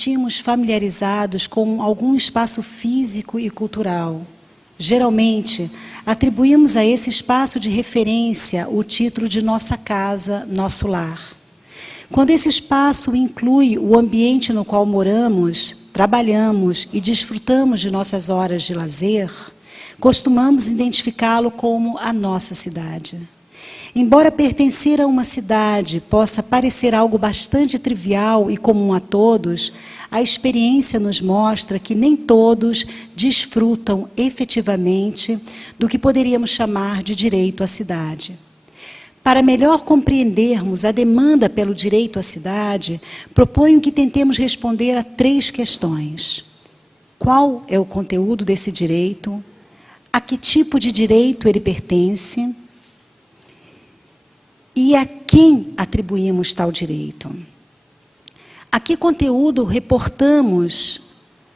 sentimos familiarizados com algum espaço físico e cultural. Geralmente, atribuímos a esse espaço de referência o título de nossa casa, nosso lar. Quando esse espaço inclui o ambiente no qual moramos, trabalhamos e desfrutamos de nossas horas de lazer, costumamos identificá-lo como a nossa cidade. Embora pertencer a uma cidade possa parecer algo bastante trivial e comum a todos, a experiência nos mostra que nem todos desfrutam efetivamente do que poderíamos chamar de direito à cidade. Para melhor compreendermos a demanda pelo direito à cidade, proponho que tentemos responder a 3 questões. Qual é o conteúdo desse direito? A que tipo de direito ele pertence? E a quem atribuímos tal direito? A que conteúdo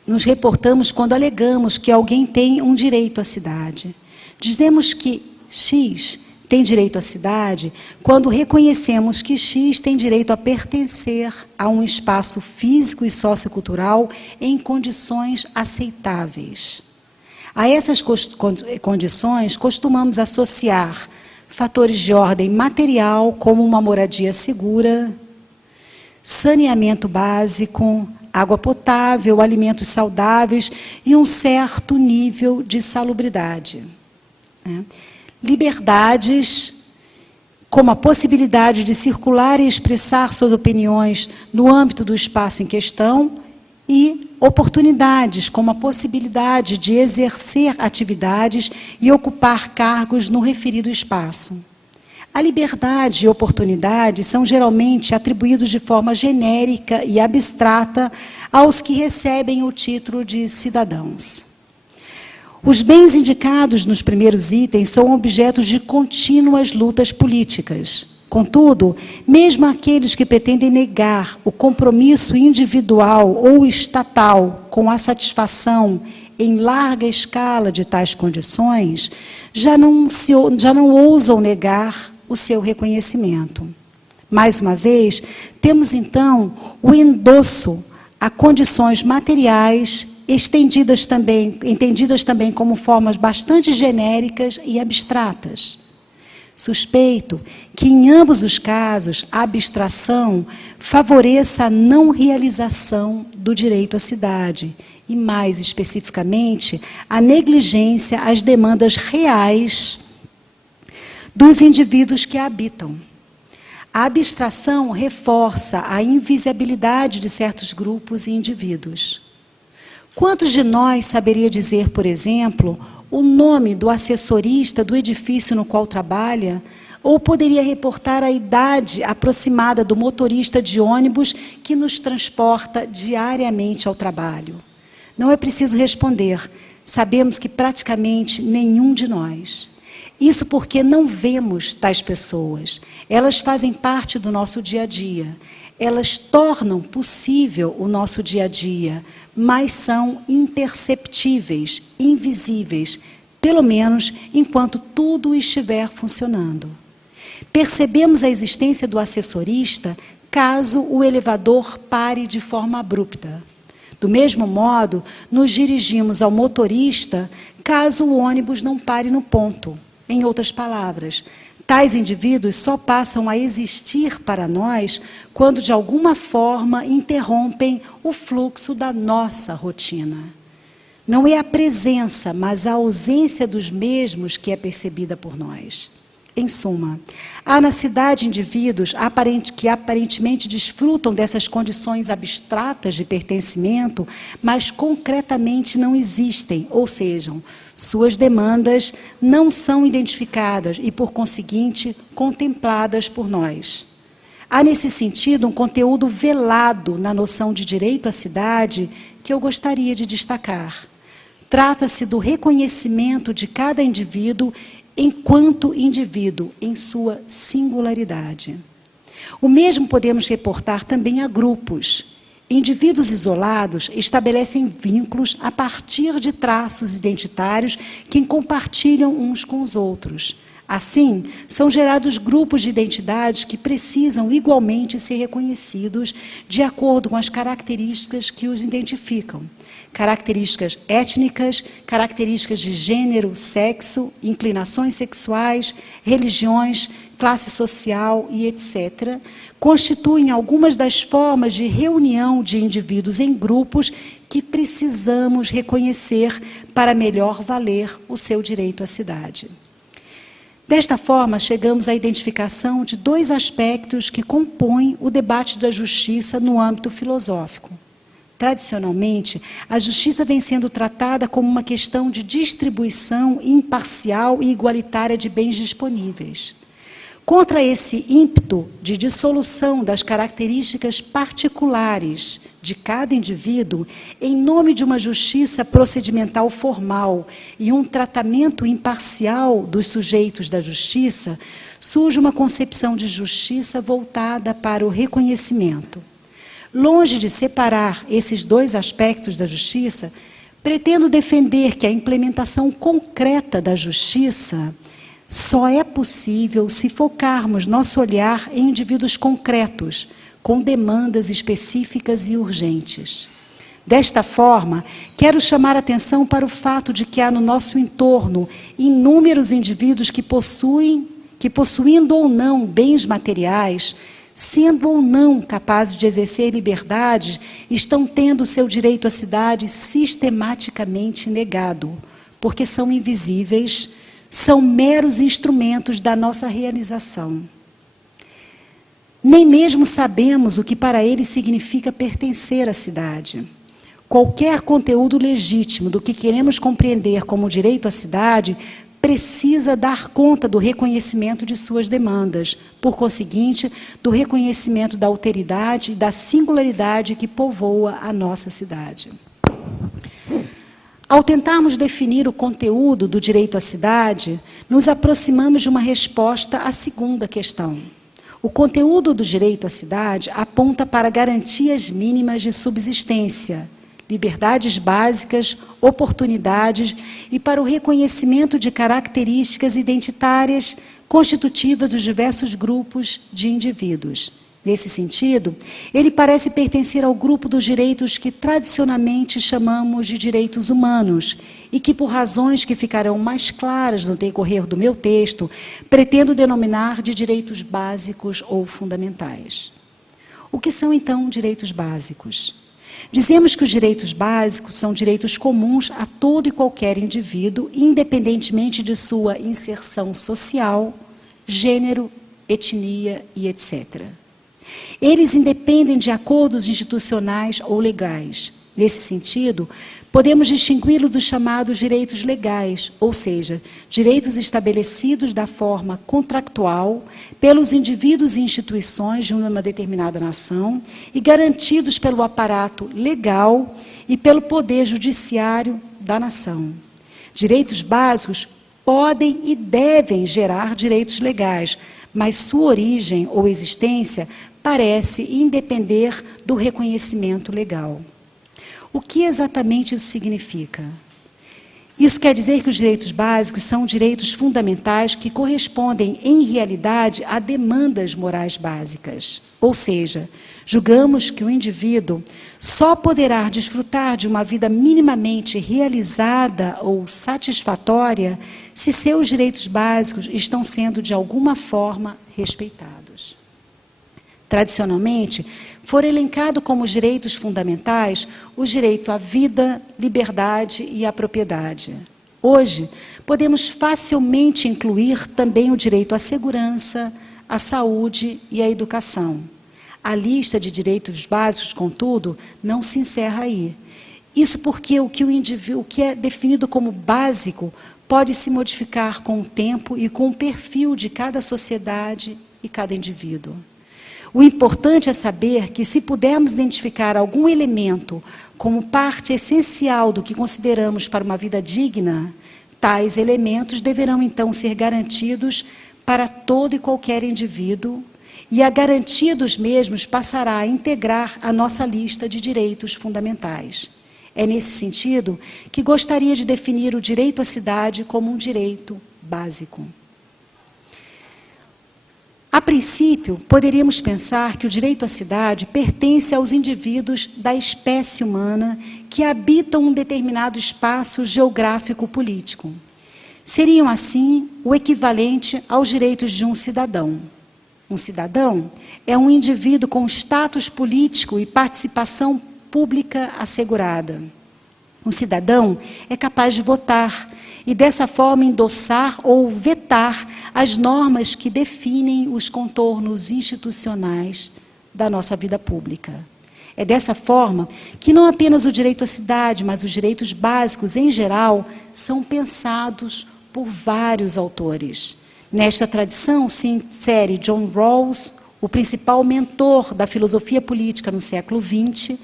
nos reportamos quando alegamos que alguém tem um direito à cidade? Dizemos que X tem direito à cidade quando reconhecemos que X tem direito a pertencer a um espaço físico e sociocultural em condições aceitáveis. A essas condições costumamos associar fatores de ordem material, como uma moradia segura, saneamento básico, água potável, alimentos saudáveis e um certo nível de salubridade. Liberdades, como a possibilidade de circular e expressar suas opiniões no âmbito do espaço em questão, e oportunidades, como a possibilidade de exercer atividades e ocupar cargos no referido espaço. A liberdade e oportunidade são geralmente atribuídos de forma genérica e abstrata aos que recebem o título de cidadãos. Os bens indicados nos primeiros itens são objetos de contínuas lutas políticas. Contudo, mesmo aqueles que pretendem negar o compromisso individual ou estatal com a satisfação em larga escala de tais condições, já não ousam negar o seu reconhecimento. Mais uma vez, temos então o endosso a condições materiais entendidas também como formas bastante genéricas e abstratas. Suspeito que, em ambos os casos, a abstração favoreça a não realização do direito à cidade e, mais especificamente, a negligência às demandas reais dos indivíduos que a habitam. A abstração reforça a invisibilidade de certos grupos e indivíduos. Quantos de nós saberia dizer, por exemplo, o nome do assessorista do edifício no qual trabalha, ou poderia reportar a idade aproximada do motorista de ônibus que nos transporta diariamente ao trabalho? Não é preciso responder, sabemos que praticamente nenhum de nós. Isso porque não vemos tais pessoas, elas fazem parte do nosso dia a dia, elas tornam possível o nosso dia a dia, mas são imperceptíveis, invisíveis, pelo menos enquanto tudo estiver funcionando. Percebemos a existência do assessorista caso o elevador pare de forma abrupta. Do mesmo modo, nos dirigimos ao motorista caso o ônibus não pare no ponto. Em outras palavras, tais indivíduos só passam a existir para nós quando, de alguma forma, interrompem o fluxo da nossa rotina. Não é a presença, mas a ausência dos mesmos que é percebida por nós. Em suma, há na cidade indivíduos que aparentemente desfrutam dessas condições abstratas de pertencimento, mas concretamente não existem, ou seja, suas demandas não são identificadas e, por conseguinte, contempladas por nós. Há, nesse sentido, um conteúdo velado na noção de direito à cidade que eu gostaria de destacar. Trata-se do reconhecimento de cada indivíduo enquanto indivíduo, em sua singularidade. O mesmo podemos reportar também a grupos. Indivíduos isolados estabelecem vínculos a partir de traços identitários que compartilham uns com os outros. Assim, são gerados grupos de identidades que precisam igualmente ser reconhecidos de acordo com as características que os identificam. Características étnicas, características de gênero, sexo, inclinações sexuais, religiões, classe social e etc., constituem algumas das formas de reunião de indivíduos em grupos que precisamos reconhecer para melhor valer o seu direito à cidade. Desta forma, chegamos à identificação de dois aspectos que compõem o debate da justiça no âmbito filosófico. Tradicionalmente, a justiça vem sendo tratada como uma questão de distribuição imparcial e igualitária de bens disponíveis. Contra esse ímpeto de dissolução das características particulares de cada indivíduo, em nome de uma justiça procedimental formal e um tratamento imparcial dos sujeitos da justiça, surge uma concepção de justiça voltada para o reconhecimento. Longe de separar esses dois aspectos da justiça, pretendo defender que a implementação concreta da justiça só é possível se focarmos nosso olhar em indivíduos concretos, com demandas específicas e urgentes. Desta forma, quero chamar a atenção para o fato de que há no nosso entorno inúmeros indivíduos que possuindo ou não bens materiais, sendo ou não capazes de exercer liberdade, estão tendo seu direito à cidade sistematicamente negado, porque são invisíveis, são meros instrumentos da nossa realização. Nem mesmo sabemos o que para eles significa pertencer à cidade. Qualquer conteúdo legítimo do que queremos compreender como direito à cidade precisa dar conta do reconhecimento de suas demandas, por conseguinte, do reconhecimento da alteridade e da singularidade que povoa a nossa cidade. Ao tentarmos definir o conteúdo do direito à cidade, nos aproximamos de uma resposta à segunda questão. O conteúdo do direito à cidade aponta para garantias mínimas de subsistência, liberdades básicas, oportunidades e para o reconhecimento de características identitárias constitutivas dos diversos grupos de indivíduos. Nesse sentido, ele parece pertencer ao grupo dos direitos que tradicionalmente chamamos de direitos humanos e que, por razões que ficarão mais claras no decorrer do meu texto, pretendo denominar de direitos básicos ou fundamentais. O que são, então, direitos básicos? Dizemos que os direitos básicos são direitos comuns a todo e qualquer indivíduo, independentemente de sua inserção social, gênero, etnia e etc. Eles independem de acordos institucionais ou legais. Nesse sentido, podemos distingui-lo dos chamados direitos legais, ou seja, direitos estabelecidos da forma contractual pelos indivíduos e instituições de uma determinada nação e garantidos pelo aparato legal e pelo poder judiciário da nação. Direitos básicos podem e devem gerar direitos legais, mas sua origem ou existência parece independer do reconhecimento legal. O que exatamente isso significa? Isso quer dizer que os direitos básicos são direitos fundamentais que correspondem, em realidade, a demandas morais básicas. Ou seja, julgamos que o indivíduo só poderá desfrutar de uma vida minimamente realizada ou satisfatória se seus direitos básicos estão sendo, de alguma forma, respeitados. Tradicionalmente, foram elencados como direitos fundamentais o direito à vida, liberdade e à propriedade. Hoje, podemos facilmente incluir também o direito à segurança, à saúde e à educação. A lista de direitos básicos, contudo, não se encerra aí. Isso porque o que é definido como básico pode se modificar com o tempo e com o perfil de cada sociedade e cada indivíduo. O importante é saber que, se pudermos identificar algum elemento como parte essencial do que consideramos para uma vida digna, tais elementos deverão, então, ser garantidos para todo e qualquer indivíduo, e a garantia dos mesmos passará a integrar a nossa lista de direitos fundamentais. É nesse sentido que gostaria de definir o direito à cidade como um direito básico. A princípio, poderíamos pensar que o direito à cidade pertence aos indivíduos da espécie humana que habitam um determinado espaço geográfico-político. Seriam, assim, o equivalente aos direitos de um cidadão. Um cidadão é um indivíduo com status político e participação pública assegurada. Um cidadão é capaz de votar e, dessa forma, endossar ou vetar as normas que definem os contornos institucionais da nossa vida pública. É dessa forma que não apenas o direito à cidade, mas os direitos básicos, em geral, são pensados por vários autores. Nesta tradição se insere John Rawls, o principal mentor da filosofia política no século XX,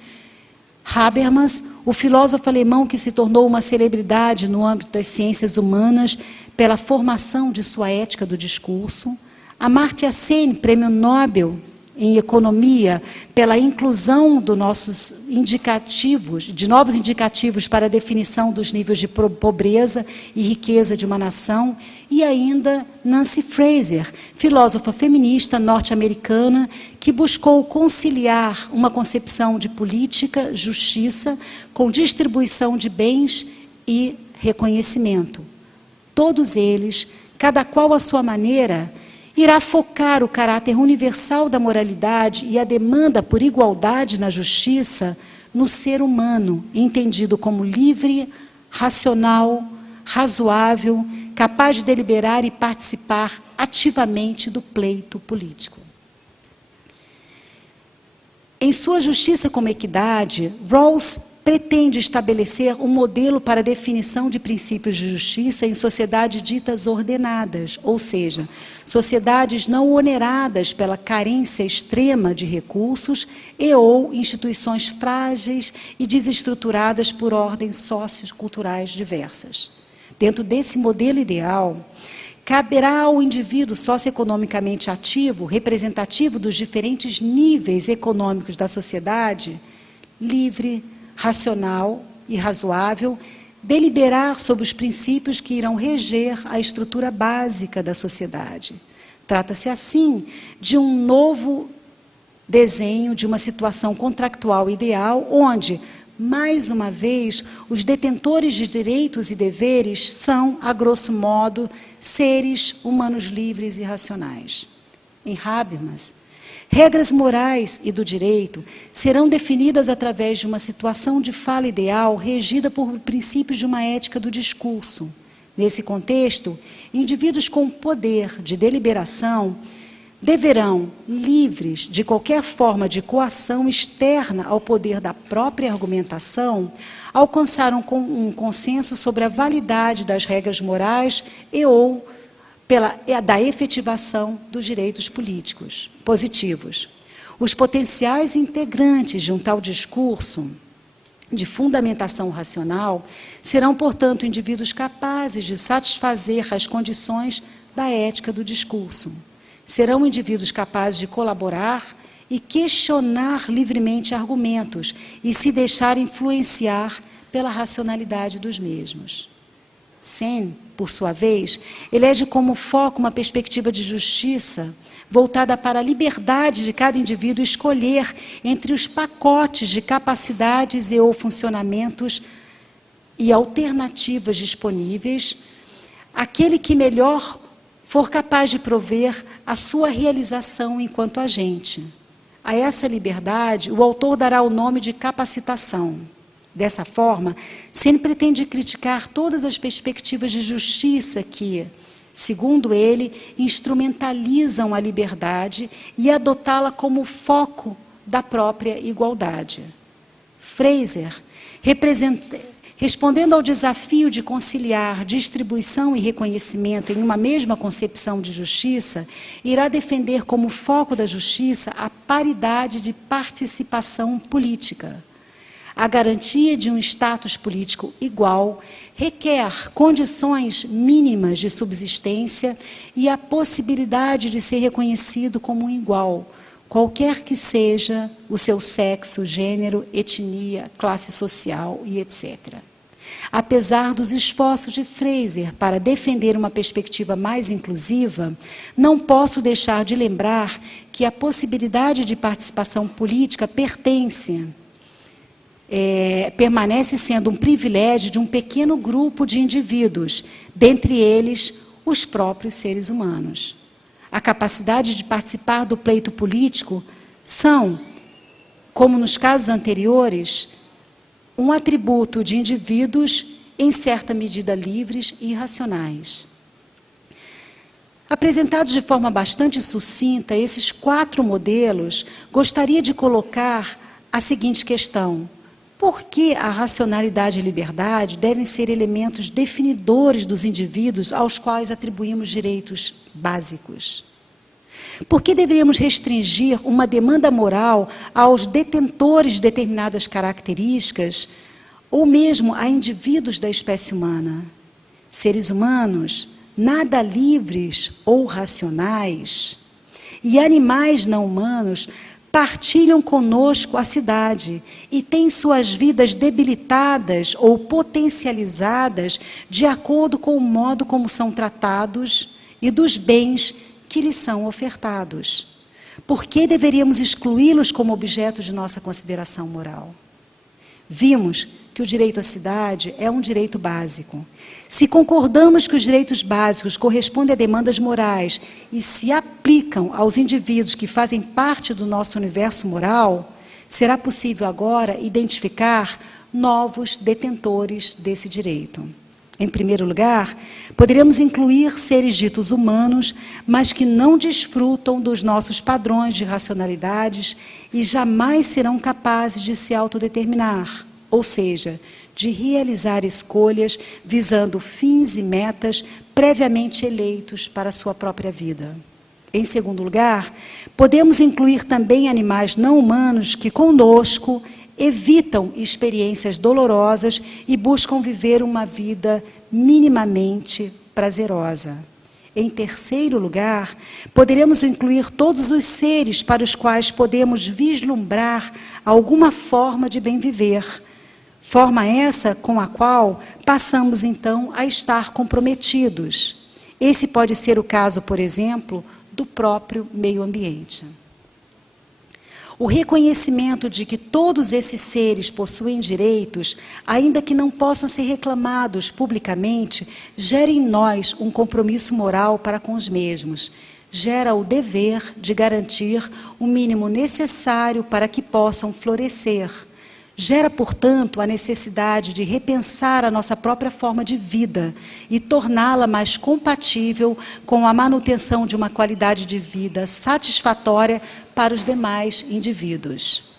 Habermas, o filósofo alemão que se tornou uma celebridade no âmbito das ciências humanas pela formação de sua ética do discurso, Amartya Sen, prêmio Nobel em economia, pela inclusão de novos indicativos para a definição dos níveis de pobreza e riqueza de uma nação, e ainda Nancy Fraser, filósofa feminista norte-americana, que buscou conciliar uma concepção de política, justiça, com distribuição de bens e reconhecimento. Todos eles, cada qual à sua maneira, irá focar o caráter universal da moralidade e a demanda por igualdade na justiça no ser humano, entendido como livre, racional, razoável, capaz de deliberar e participar ativamente do pleito político. Em sua Justiça como Equidade, Rawls pretende estabelecer um modelo para a definição de princípios de justiça em sociedades ditas ordenadas, ou seja, sociedades não oneradas pela carência extrema de recursos e ou instituições frágeis e desestruturadas por ordens socioculturais diversas. Dentro desse modelo ideal, caberá ao indivíduo socioeconomicamente ativo, representativo dos diferentes níveis econômicos da sociedade, livre, racional e razoável, deliberar sobre os princípios que irão reger a estrutura básica da sociedade. Trata-se, assim, de um novo desenho de uma situação contractual ideal, onde, mais uma vez, os detentores de direitos e deveres são, a grosso modo, seres humanos livres e racionais. Em Habermas, regras morais e do direito serão definidas através de uma situação de fala ideal regida por princípios de uma ética do discurso. Nesse contexto, indivíduos com poder de deliberação deverão, livres de qualquer forma de coação externa ao poder da própria argumentação, alcançar um consenso sobre a validade das regras morais e ou da efetivação dos direitos políticos positivos. Os potenciais integrantes de um tal discurso de fundamentação racional serão, portanto, indivíduos capazes de satisfazer as condições da ética do discurso. Serão indivíduos capazes de colaborar e questionar livremente argumentos e se deixar influenciar pela racionalidade dos mesmos. Sen, por sua vez, elege como foco uma perspectiva de justiça voltada para a liberdade de cada indivíduo escolher entre os pacotes de capacidades e ou funcionamentos e alternativas disponíveis, aquele que melhor for capaz de prover a sua realização enquanto agente. A essa liberdade, o autor dará o nome de capacitação. Dessa forma, Sen pretende criticar todas as perspectivas de justiça que, segundo ele, instrumentalizam a liberdade e adotá-la como foco da própria igualdade. Fraser, respondendo ao desafio de conciliar distribuição e reconhecimento em uma mesma concepção de justiça, irá defender como foco da justiça a paridade de participação política. A garantia de um status político igual requer condições mínimas de subsistência e a possibilidade de ser reconhecido como um igual, qualquer que seja o seu sexo, gênero, etnia, classe social e etc. Apesar dos esforços de Fraser para defender uma perspectiva mais inclusiva, não posso deixar de lembrar que a possibilidade de participação política permanece sendo um privilégio de um pequeno grupo de indivíduos, dentre eles os próprios seres humanos. A capacidade de participar do pleito político são, como nos casos anteriores, um atributo de indivíduos em certa medida livres e racionais. Apresentados de forma bastante sucinta, esses 4 modelos, gostaria de colocar a seguinte questão: por que a racionalidade e a liberdade devem ser elementos definidores dos indivíduos aos quais atribuímos direitos básicos? Por que deveríamos restringir uma demanda moral aos detentores de determinadas características, ou mesmo a indivíduos da espécie humana? Seres humanos, nada livres ou racionais, e animais não humanos partilham conosco a cidade e têm suas vidas debilitadas ou potencializadas de acordo com o modo como são tratados e dos bens que lhes são ofertados. Por que deveríamos excluí-los como objeto de nossa consideração moral? Vimos que o direito à cidade é um direito básico. Se concordamos que os direitos básicos correspondem a demandas morais e se aplicam aos indivíduos que fazem parte do nosso universo moral, será possível agora identificar novos detentores desse direito. Em primeiro lugar, poderíamos incluir seres ditos humanos, mas que não desfrutam dos nossos padrões de racionalidades e jamais serão capazes de se autodeterminar, ou seja, de realizar escolhas visando fins e metas previamente eleitos para a sua própria vida. Em segundo lugar, podemos incluir também animais não humanos que, conosco, evitam experiências dolorosas e buscam viver uma vida minimamente prazerosa. Em terceiro lugar, poderemos incluir todos os seres para os quais podemos vislumbrar alguma forma de bem viver, forma essa com a qual passamos então a estar comprometidos. Esse pode ser o caso, por exemplo, do próprio meio ambiente. O reconhecimento de que todos esses seres possuem direitos, ainda que não possam ser reclamados publicamente, gera em nós um compromisso moral para com os mesmos. Gera o dever de garantir o mínimo necessário para que possam florescer. Gera, portanto, a necessidade de repensar a nossa própria forma de vida e torná-la mais compatível com a manutenção de uma qualidade de vida satisfatória para os demais indivíduos.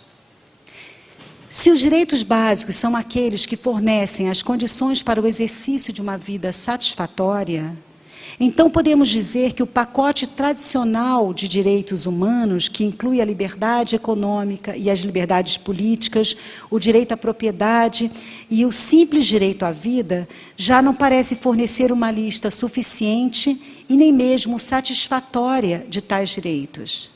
Se os direitos básicos são aqueles que fornecem as condições para o exercício de uma vida satisfatória, então podemos dizer que o pacote tradicional de direitos humanos, que inclui a liberdade econômica e as liberdades políticas, o direito à propriedade e o simples direito à vida, já não parece fornecer uma lista suficiente e nem mesmo satisfatória de tais direitos.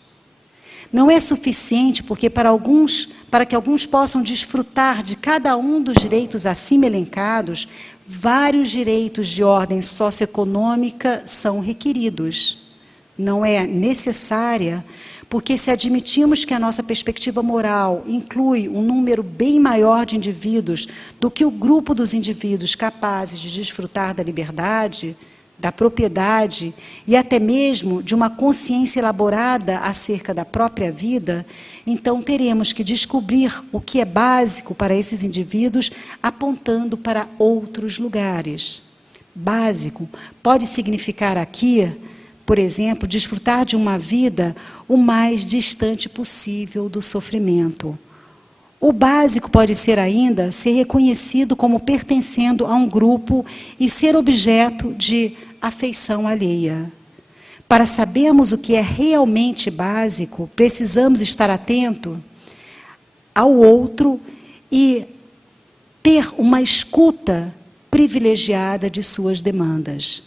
Não é suficiente porque para que alguns possam desfrutar de cada um dos direitos acima elencados, vários direitos de ordem socioeconômica são requeridos. Não é necessária, porque se admitimos que a nossa perspectiva moral inclui um número bem maior de indivíduos do que o grupo dos indivíduos capazes de desfrutar da liberdade, da propriedade e até mesmo de uma consciência elaborada acerca da própria vida, então teremos que descobrir o que é básico para esses indivíduos apontando para outros lugares. Básico pode significar aqui, por exemplo, desfrutar de uma vida o mais distante possível do sofrimento. O básico pode ser ainda ser reconhecido como pertencendo a um grupo e ser objeto de afeição alheia. Para sabermos o que é realmente básico, precisamos estar atento ao outro e ter uma escuta privilegiada de suas demandas.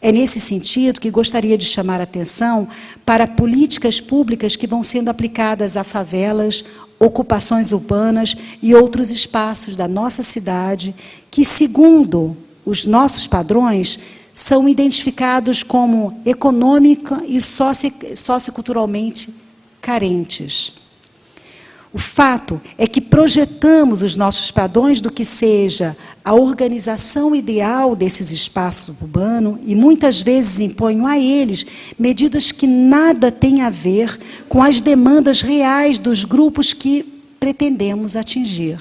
É nesse sentido que gostaria de chamar a atenção para políticas públicas que vão sendo aplicadas a favelas ocupações urbanas e outros espaços da nossa cidade que, segundo os nossos padrões, são identificados como econômica e socioculturalmente carentes. O fato é que projetamos os nossos padrões do que seja a organização ideal desses espaços urbanos e muitas vezes imponho a eles medidas que nada têm a ver com as demandas reais dos grupos que pretendemos atingir.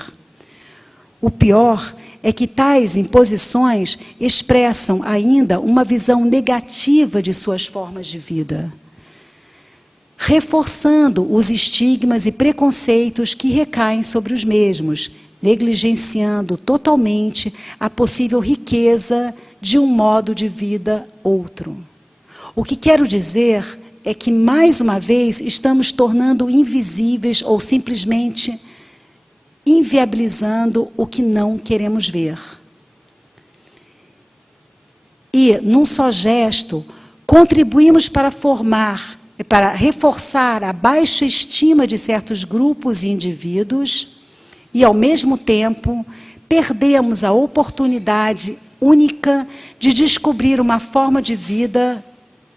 O pior é que tais imposições expressam ainda uma visão negativa de suas formas de vida, reforçando os estigmas e preconceitos que recaem sobre os mesmos, negligenciando totalmente a possível riqueza de um modo de vida outro. O que quero dizer é que, mais uma vez, estamos tornando invisíveis ou simplesmente inviabilizando o que não queremos ver. E, num só gesto, contribuímos para reforçar a baixa estima de certos grupos e indivíduos e, ao mesmo tempo, perdemos a oportunidade única de descobrir uma forma de vida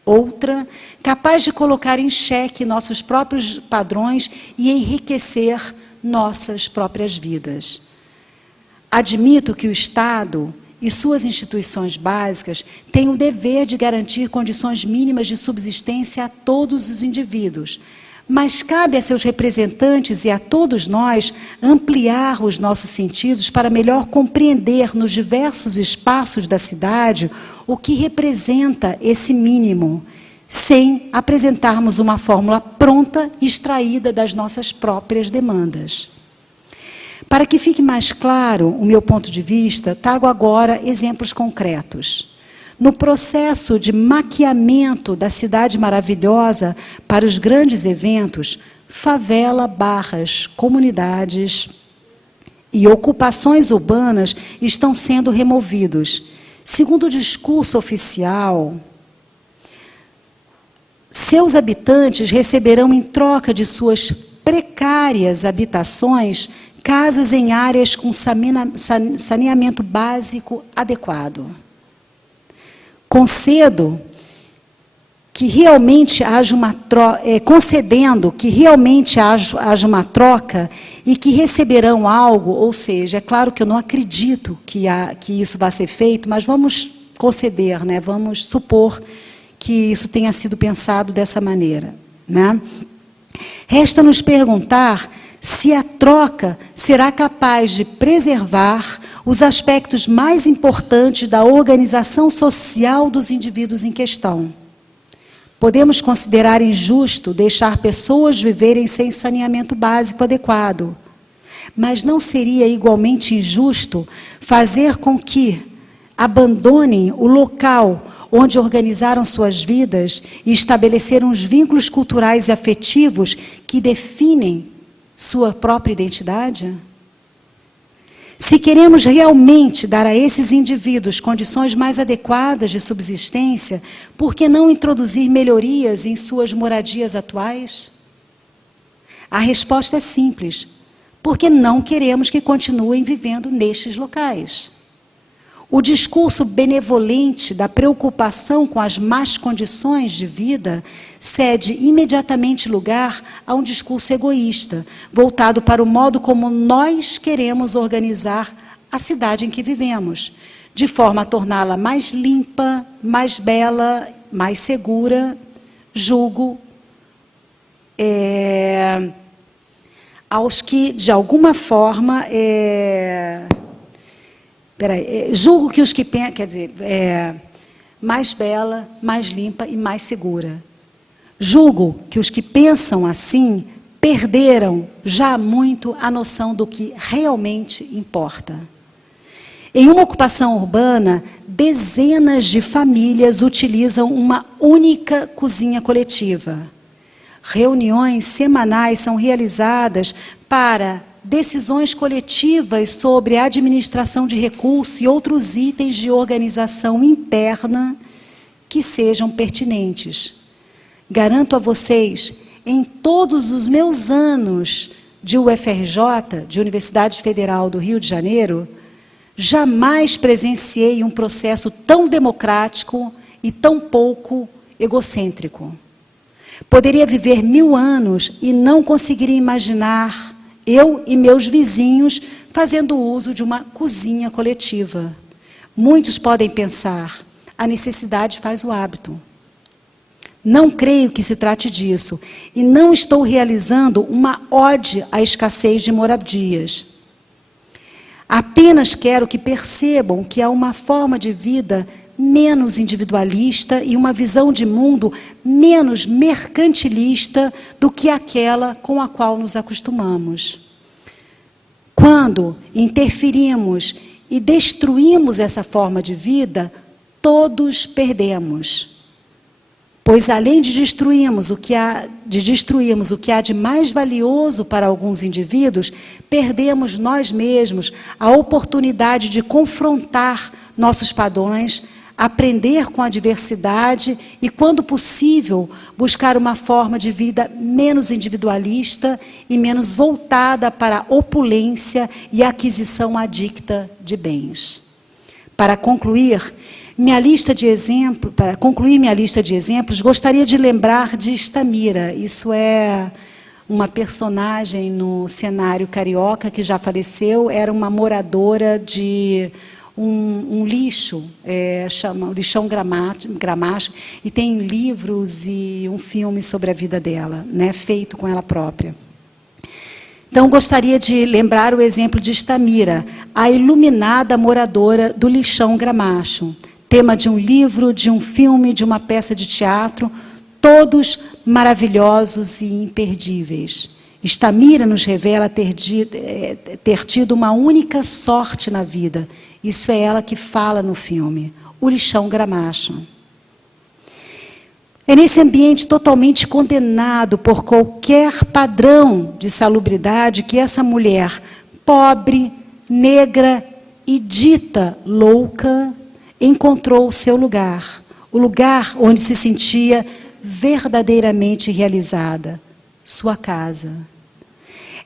outra, capaz de colocar em xeque nossos próprios padrões e enriquecer nossas próprias vidas. Admito que o Estado e suas instituições básicas têm o dever de garantir condições mínimas de subsistência a todos os indivíduos, mas cabe a seus representantes e a todos nós ampliar os nossos sentidos para melhor compreender nos diversos espaços da cidade o que representa esse mínimo, sem apresentarmos uma fórmula pronta extraída das nossas próprias demandas. Para que fique mais claro o meu ponto de vista, trago agora exemplos concretos. No processo de maquiamento da cidade maravilhosa para os grandes eventos, favela, barras, comunidades e ocupações urbanas estão sendo removidos. Segundo o discurso oficial, seus habitantes receberão, em troca de suas precárias habitações, casas em áreas com saneamento básico adequado. Concedendo que realmente haja uma troca e que receberão algo, ou seja, é claro que eu não acredito que isso vai ser feito, mas vamos conceder, né? Vamos supor que isso tenha sido pensado dessa maneira, né? Resta nos perguntar se a troca será capaz de preservar os aspectos mais importantes da organização social dos indivíduos em questão. Podemos considerar injusto deixar pessoas viverem sem saneamento básico adequado, mas não seria igualmente injusto fazer com que abandonem o local onde organizaram suas vidas e estabeleceram os vínculos culturais e afetivos que definem sua própria identidade? Se queremos realmente dar a esses indivíduos condições mais adequadas de subsistência, por que não introduzir melhorias em suas moradias atuais? A resposta é simples, porque não queremos que continuem vivendo nestes locais. O discurso benevolente da preocupação com as más condições de vida cede imediatamente lugar a um discurso egoísta, voltado para o modo como nós queremos organizar a cidade em que vivemos, de forma a torná-la mais limpa, mais bela, mais segura, julgo, aos que, de alguma forma, julgo que os que pensam, quer dizer, mais bela, mais limpa e mais segura. Julgo que os que pensam assim perderam já muito a noção do que realmente importa. Em uma ocupação urbana, dezenas de famílias utilizam uma única cozinha coletiva. Reuniões semanais são realizadas para decisões coletivas sobre a administração de recursos e outros itens de organização interna que sejam pertinentes. Garanto a vocês, em todos os meus anos de UFRJ, de Universidade Federal do Rio de Janeiro, jamais presenciei um processo tão democrático e tão pouco egocêntrico. Poderia viver 1000 anos e não conseguiria imaginar eu e meus vizinhos fazendo uso de uma cozinha coletiva. Muitos podem pensar, a necessidade faz o hábito. Não creio que se trate disso, e não estou realizando uma ode à escassez de moradias. Apenas quero que percebam que há uma forma de vida menos individualista e uma visão de mundo menos mercantilista do que aquela com a qual nos acostumamos. Quando interferimos e destruímos essa forma de vida, todos perdemos. Pois, além de destruirmos o que há de mais valioso para alguns indivíduos, perdemos nós mesmos a oportunidade de confrontar nossos padrões, aprender com a diversidade e, quando possível, buscar uma forma de vida menos individualista e menos voltada para a opulência e aquisição adicta de bens. Para concluir minha lista de exemplos, gostaria de lembrar de Estamira. Isso é uma personagem no cenário carioca que já faleceu, era uma moradora de um lixo, chama o Lixão Gramacho, e tem livros e um filme sobre a vida dela, né, feito com ela própria. Então, gostaria de lembrar o exemplo de Estamira, a iluminada moradora do Lixão Gramacho, tema de um livro, de um filme, de uma peça de teatro, todos maravilhosos e imperdíveis. Estamira nos revela ter tido uma única sorte na vida. Isso é ela que fala no filme, o Lixão Gramacho. É nesse ambiente totalmente condenado por qualquer padrão de salubridade que essa mulher, pobre, negra e dita louca, encontrou o seu lugar, o lugar onde se sentia verdadeiramente realizada, sua casa.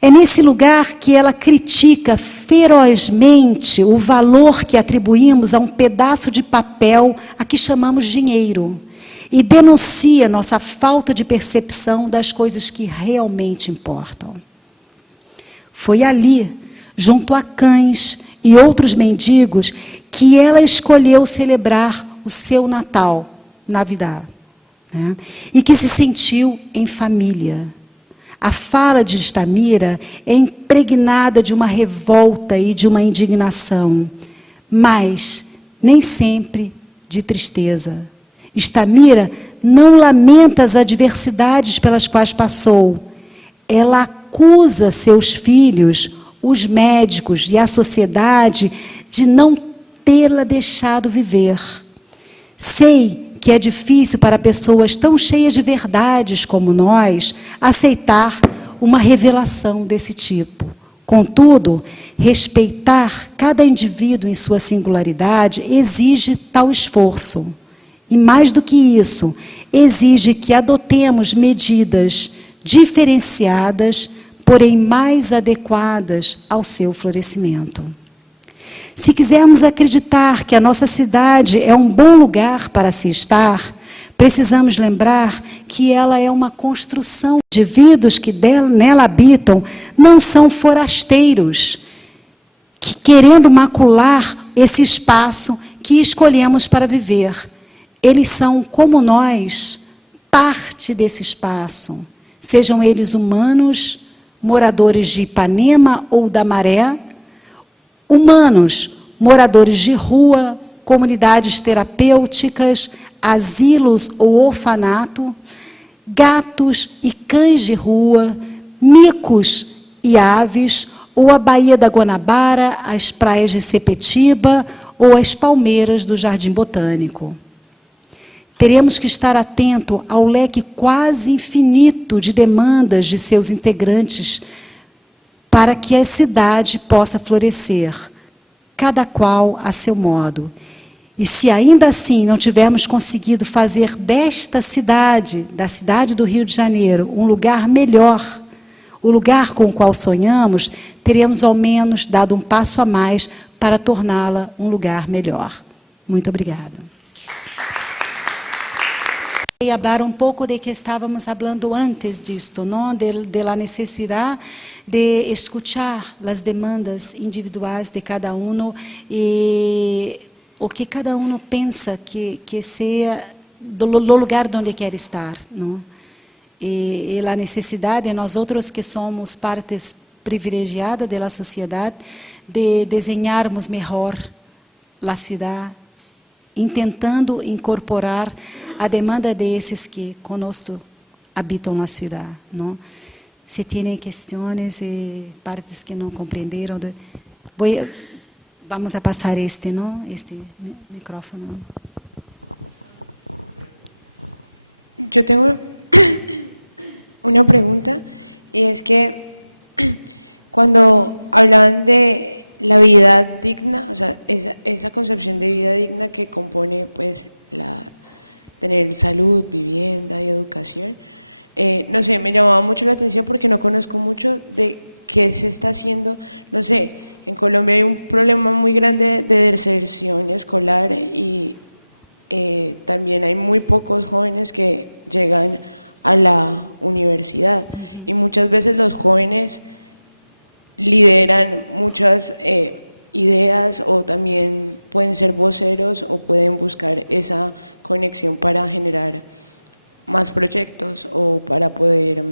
É nesse lugar que ela critica ferozmente o valor que atribuímos a um pedaço de papel a que chamamos dinheiro e denuncia nossa falta de percepção das coisas que realmente importam. Foi ali, junto a cães e outros mendigos, que ela escolheu celebrar o seu Natal, Navidad, né? E que se sentiu em família. A fala de Estamira é impregnada de uma revolta e de uma indignação, mas nem sempre de tristeza. Estamira não lamenta as adversidades pelas quais passou. Ela acusa seus filhos, os médicos e a sociedade de não tê-la deixado viver. Sei que é difícil para pessoas tão cheias de verdades como nós aceitar uma revelação desse tipo. Contudo, respeitar cada indivíduo em sua singularidade exige tal esforço. E mais do que isso, exige que adotemos medidas diferenciadas, porém mais adequadas ao seu florescimento. Se quisermos acreditar que a nossa cidade é um bom lugar para se estar, precisamos lembrar que ela é uma construção. Os indivíduos que nela habitam não são forasteiros, que querendo macular esse espaço que escolhemos para viver. Eles são, como nós, parte desse espaço. Sejam eles humanos, moradores de Ipanema ou da Maré, humanos, moradores de rua, comunidades terapêuticas, asilos ou orfanato, gatos e cães de rua, micos e aves, ou a Baía da Guanabara, as praias de Sepetiba ou as palmeiras do Jardim Botânico. Teremos que estar atento ao leque quase infinito de demandas de seus integrantes para que a cidade possa florescer, cada qual a seu modo. E se ainda assim não tivermos conseguido fazer desta cidade, da cidade do Rio de Janeiro, um lugar melhor, o lugar com o qual sonhamos, teremos ao menos dado um passo a mais para torná-la um lugar melhor. Muito obrigada. E falar um pouco de que estávamos falando antes disto, não? De la necessidade de escuchar as demandas individuais de cada um e o que cada um pensa que seja do lugar onde quer estar, não? E a necessidade de nós outros que somos partes privilegiadas da sociedade de desenharmos melhor a cidade, tentando incorporar a demanda desses que conosco habitam na cidade, não? Se tem questões e partes que não compreenderam, vamos a passar não? Este micrófono. Yo tengo una pregunta y es que cuando hablan de la vida digna, o sea, esa concepción de vida digna que compone pues tener salud, vivienda y educación, no sé, me llamaba mucho la atención porque no conozco mucho de qué se está haciendo. No sé, en Colombia hay un problema muy grande de deserción escolar y también hay muy pocos jóvenes que llegan a la universidad y muchas veces los jóvenes lideran muchas ideas o también pueden ser voceros o pueden buscar esa conexión para generar más proyectos o para poder,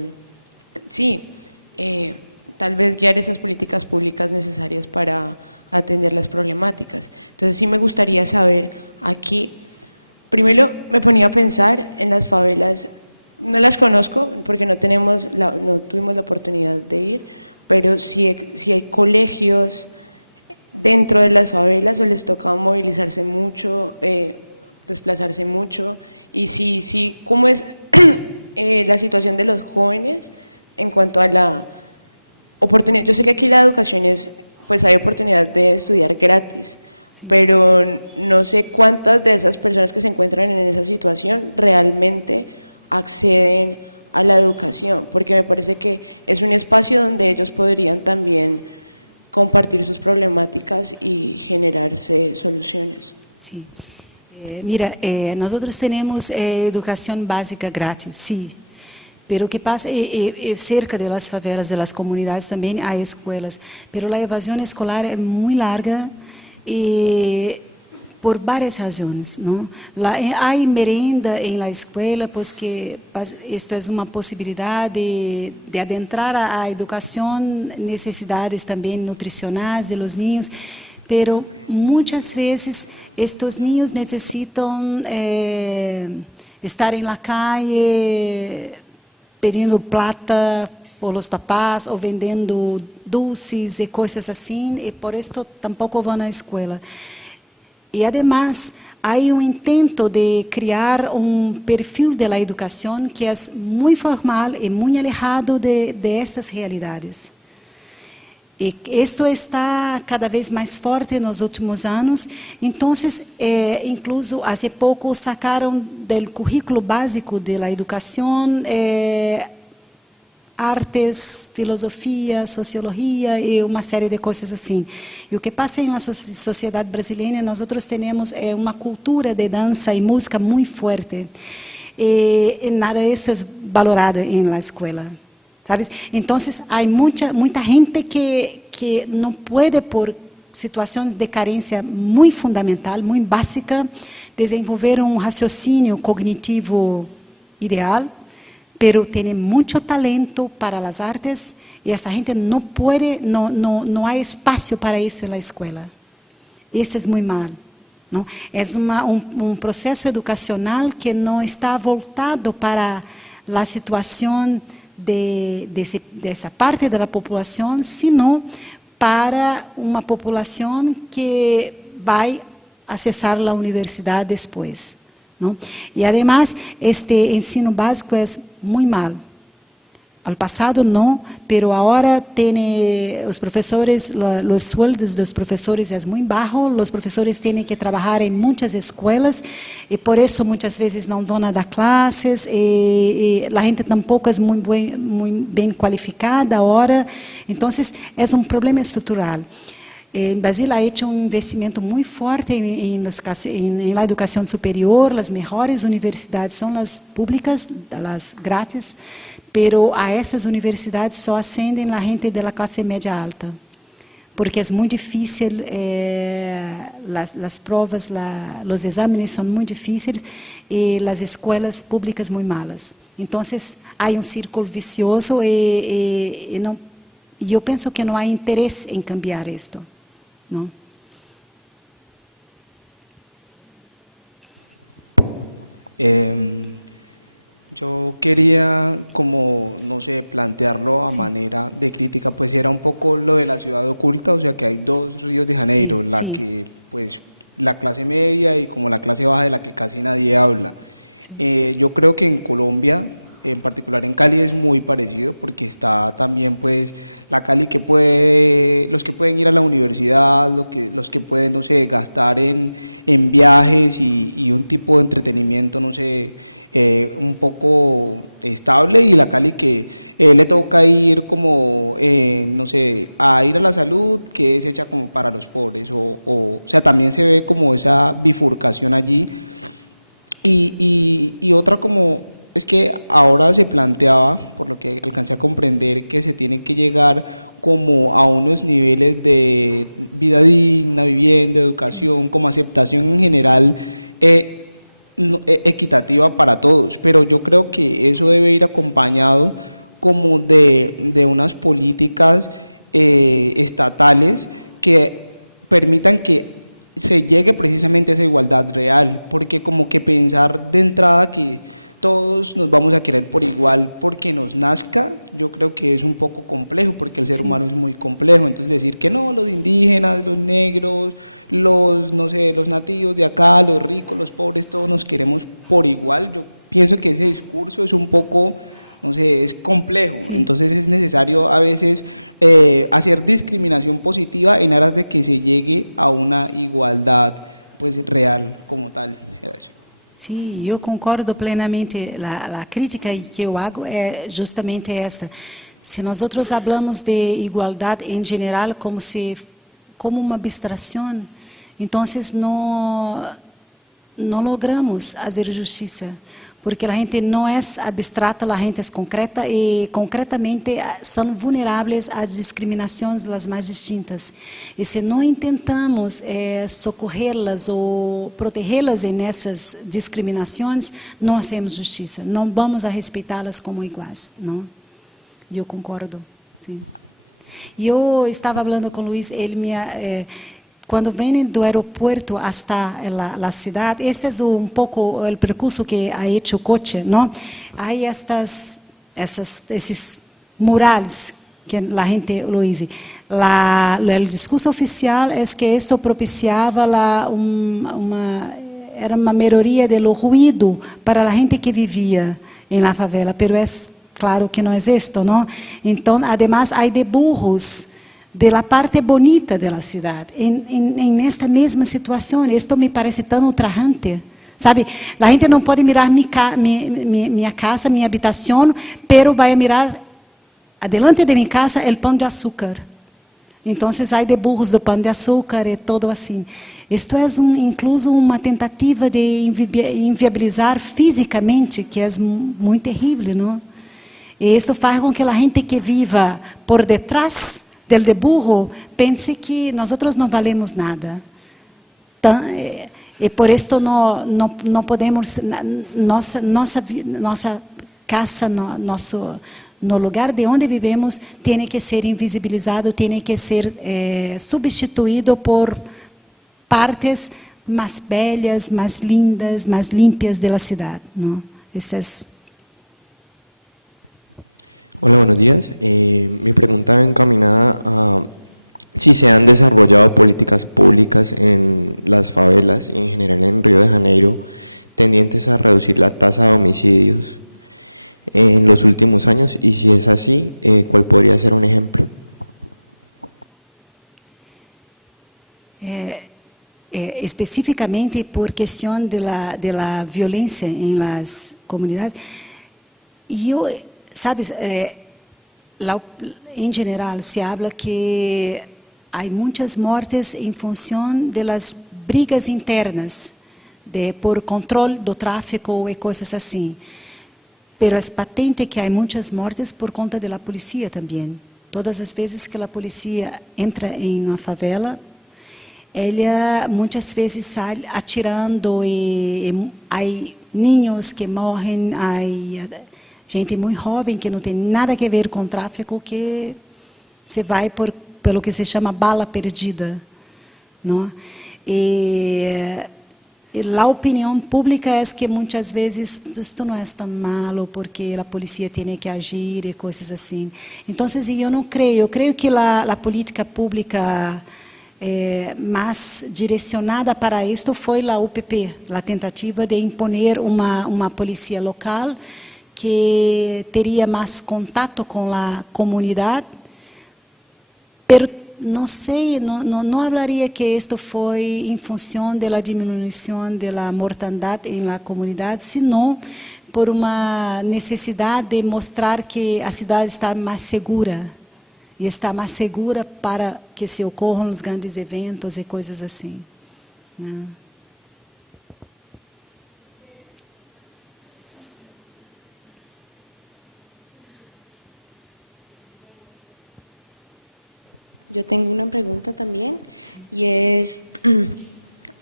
tal vez guiar esas políticas públicas necesarias para atender las problemáticas. Entonces sí me gustaría saber aquí, primero me ponía a pensar en las favelas, no las conozco porque no tuvimos la oportunidad de ir, pero si hay colegios dentro de las favelas o les toca movilizarse mucho, desplazarse mucho, y sí, ¿cómo es la situación de los jóvenes en cuanto a la oportunidad? Yo sé que aquí la educación pues hay oportunidad de estudiar gratis, pero no sé cuántas de esas personas que se encuentran en esa situación realmente acceden a la educación, porque me parece que es un espacio donde ellos podrían también compartir sus problemáticas y generarse soluciones. Sí. Mira, nosotros tenemos educación básica gratis, sí, pero que pasa, cerca de las favelas, de las comunidades también hay escuelas, pero la evasión escolar es muy larga por varias razones, ¿no? Hay merienda en la escuela, pues que esto es una posibilidad de adentrar a educación, necesidades también nutricionales de los niños, pero muchas veces estos niños necesitan estar en la calle pidiendo plata por los papás o vendiendo dulces y cosas así, y por esto tampoco van a la escuela. Y además hay un intento de crear un perfil de la educación que es muy formal y muy alejado de estas realidades. E isso está cada vez mais forte nos últimos anos. Então, incluso há pouco sacaram do currículo básico da educação artes, filosofia, sociologia e uma série de coisas assim. E o que passa na sociedade brasileira, nós temos uma cultura de dança e música muito forte. E nada disso é valorado na escola. ¿Sabes? Entonces hay mucha gente que no puede, por situaciones de carencia muy fundamental, muy básica, desenvolver un raciocinio cognitivo ideal, pero tiene mucho talento para las artes y esa gente no puede, no hay espacio para eso en la escuela. Eso es muy mal, ¿no? Es un proceso educacional que no está voltado para la situación de essa parte da população, sino para uma população que vai acessar a universidade depois, não? E, además, este ensino básico é muito mal. Al pasado no, pero ahora tiene los profesores, los sueldos de los profesores es muy bajo, los profesores tienen que trabajar en muchas escuelas y por eso muchas veces no van a dar clases y la gente tampoco es muy bien cualificada ahora, entonces es un problema estructural. En Brasil ha hecho un investimento muy fuerte en la educación superior, las mejores universidades son las públicas, las gratis, pero a essas universidades só ascendem a gente da classe média alta, porque é muito difícil, as provas, os exames são muito difíceis e as escolas públicas muito malas. Então, há um círculo vicioso e eu penso que não há interesse em cambiar isto, não? Yo quería, como, no sé, plantearlo a manera de crítica, pues era un poco lo de la ciudad oculta, o sea que hay dos Ríos de Janeiro, la que, pues, la clase media y como la clase baja de la que casi nadie habla. Yo creo que en Colombia, en particular en Cali, es muy parecido, porque está también, pues, la Cali que puede, los que pueden ir a la universidad, los que pueden, no sé, gastar en viajes y un tipo de entretenimiento, no sé, un poco estable, y la Cali que le toca ir como, no sé, a ir a la salud, que es hecha como para los pobres, o sea, también se ve como esa bifurcación allí, y otra como, es que ahora se planteaba, por lo que alcancé a comprender, que se tiene que llegar como a unos niveles de vida digna, vivienda, educación, como aceptación en general, equitativa para todos, pero yo creo que eso debe ir acompañado como de unas políticas estatales que permitan que se llegue precisamente a esa igualdad real, porque como que pensar de entrada que todos nos vamos a querer por igual porque nos nazca, yo creo que es un poco complejo, porque el ser humano es muy complejo. Entonces decir que no, los indígenas, los negros, los, no sé, los nativos de acá, los ricos, los pobres, todos nos queremos por igual, yo pienso que ese discurso es un poco, no sé, es complejo. Entonces es necesario a veces hacer discriminación positiva en aras de que se llegue a una igualdad, pues, real como tal. Era eso. Sim, eu concordo plenamente. A crítica que eu hago é justamente essa. Se nós outros falamos de igualdade em geral como uma abstração, então não logramos fazer justiça, porque a gente não é abstrata, a gente é concreta e concretamente são vulneráveis às discriminações das mais distintas. E se não tentamos socorrê-las ou protegê-las nessas discriminações, não hacemos justiça, não vamos a respeitá-las como iguais, não? E eu concordo, sim. E eu estava falando com o Luiz, ele quando vêm do aeroporto até a cidade, esse é um pouco o percurso que ha hecho o coche, não? Há esses murales que a gente lo dice. O discurso oficial é que isso propiciava era uma melhoria do ruído para a gente que vivia na favela, pero é claro que não é isto, não? Então, además, há dibujos de la parte bonita de la ciudad, en esta mesma situação. Isto me parece tão ultrajante, sabe? A gente não pode mirar minha casa, minha habitação, pero vai mirar adelante de minha casa o pão de açúcar. Então, há dibujos do pão de açúcar e todo assim. Isto é incluso uma tentativa de inviabilizar fisicamente, que é muito terrível, não? E isso faz com que a gente que viva por detrás del dibujo pense que nós outros não valemos nada. E por isso não podemos, nossa casa, no lugar de onde vivemos, tem que ser invisibilizado, tem que ser substituído por partes mais belas, mais lindas, mais limpias da cidade, não? Esse é. Hola, buenos días. Mi pregunta va encaminada a si se han desarrollado políticas públicas en las favelas y en general en Río de Janeiro tendientes a reducir la tasa de homicidios en los últimos años? Y si es así, ¿cuál podría ser un ejemplo? Específicamente por questão da violência em las comunidades. E eu, sabes, em geral se habla que há muitas mortes em função das brigas internas, por controle do tráfico e coisas assim. Pero é patente que há muitas mortes por conta da polícia também. Todas as vezes que a polícia entra em uma favela, ela muitas vezes sai atirando e há niños que morrem, há gente muito jovem que não tem nada a ver com tráfico que se vai pelo que se chama bala perdida, não? E a opinião pública é que muitas vezes isto não é tão malo porque a polícia tem que agir e coisas assim. Então, eu não creio. Eu creio que a política pública mais direcionada para isto foi a UPP, a tentativa de imponer uma polícia local que teria mais contato com a comunidade, pero não sei, não falaria que isto foi em função da diminuição da mortandade em la comunidade, senão por uma necessidade de mostrar que a cidade está mais segura. E está mais segura para que se ocorram os grandes eventos e coisas assim, né? Yo tengo una pregunta también y es,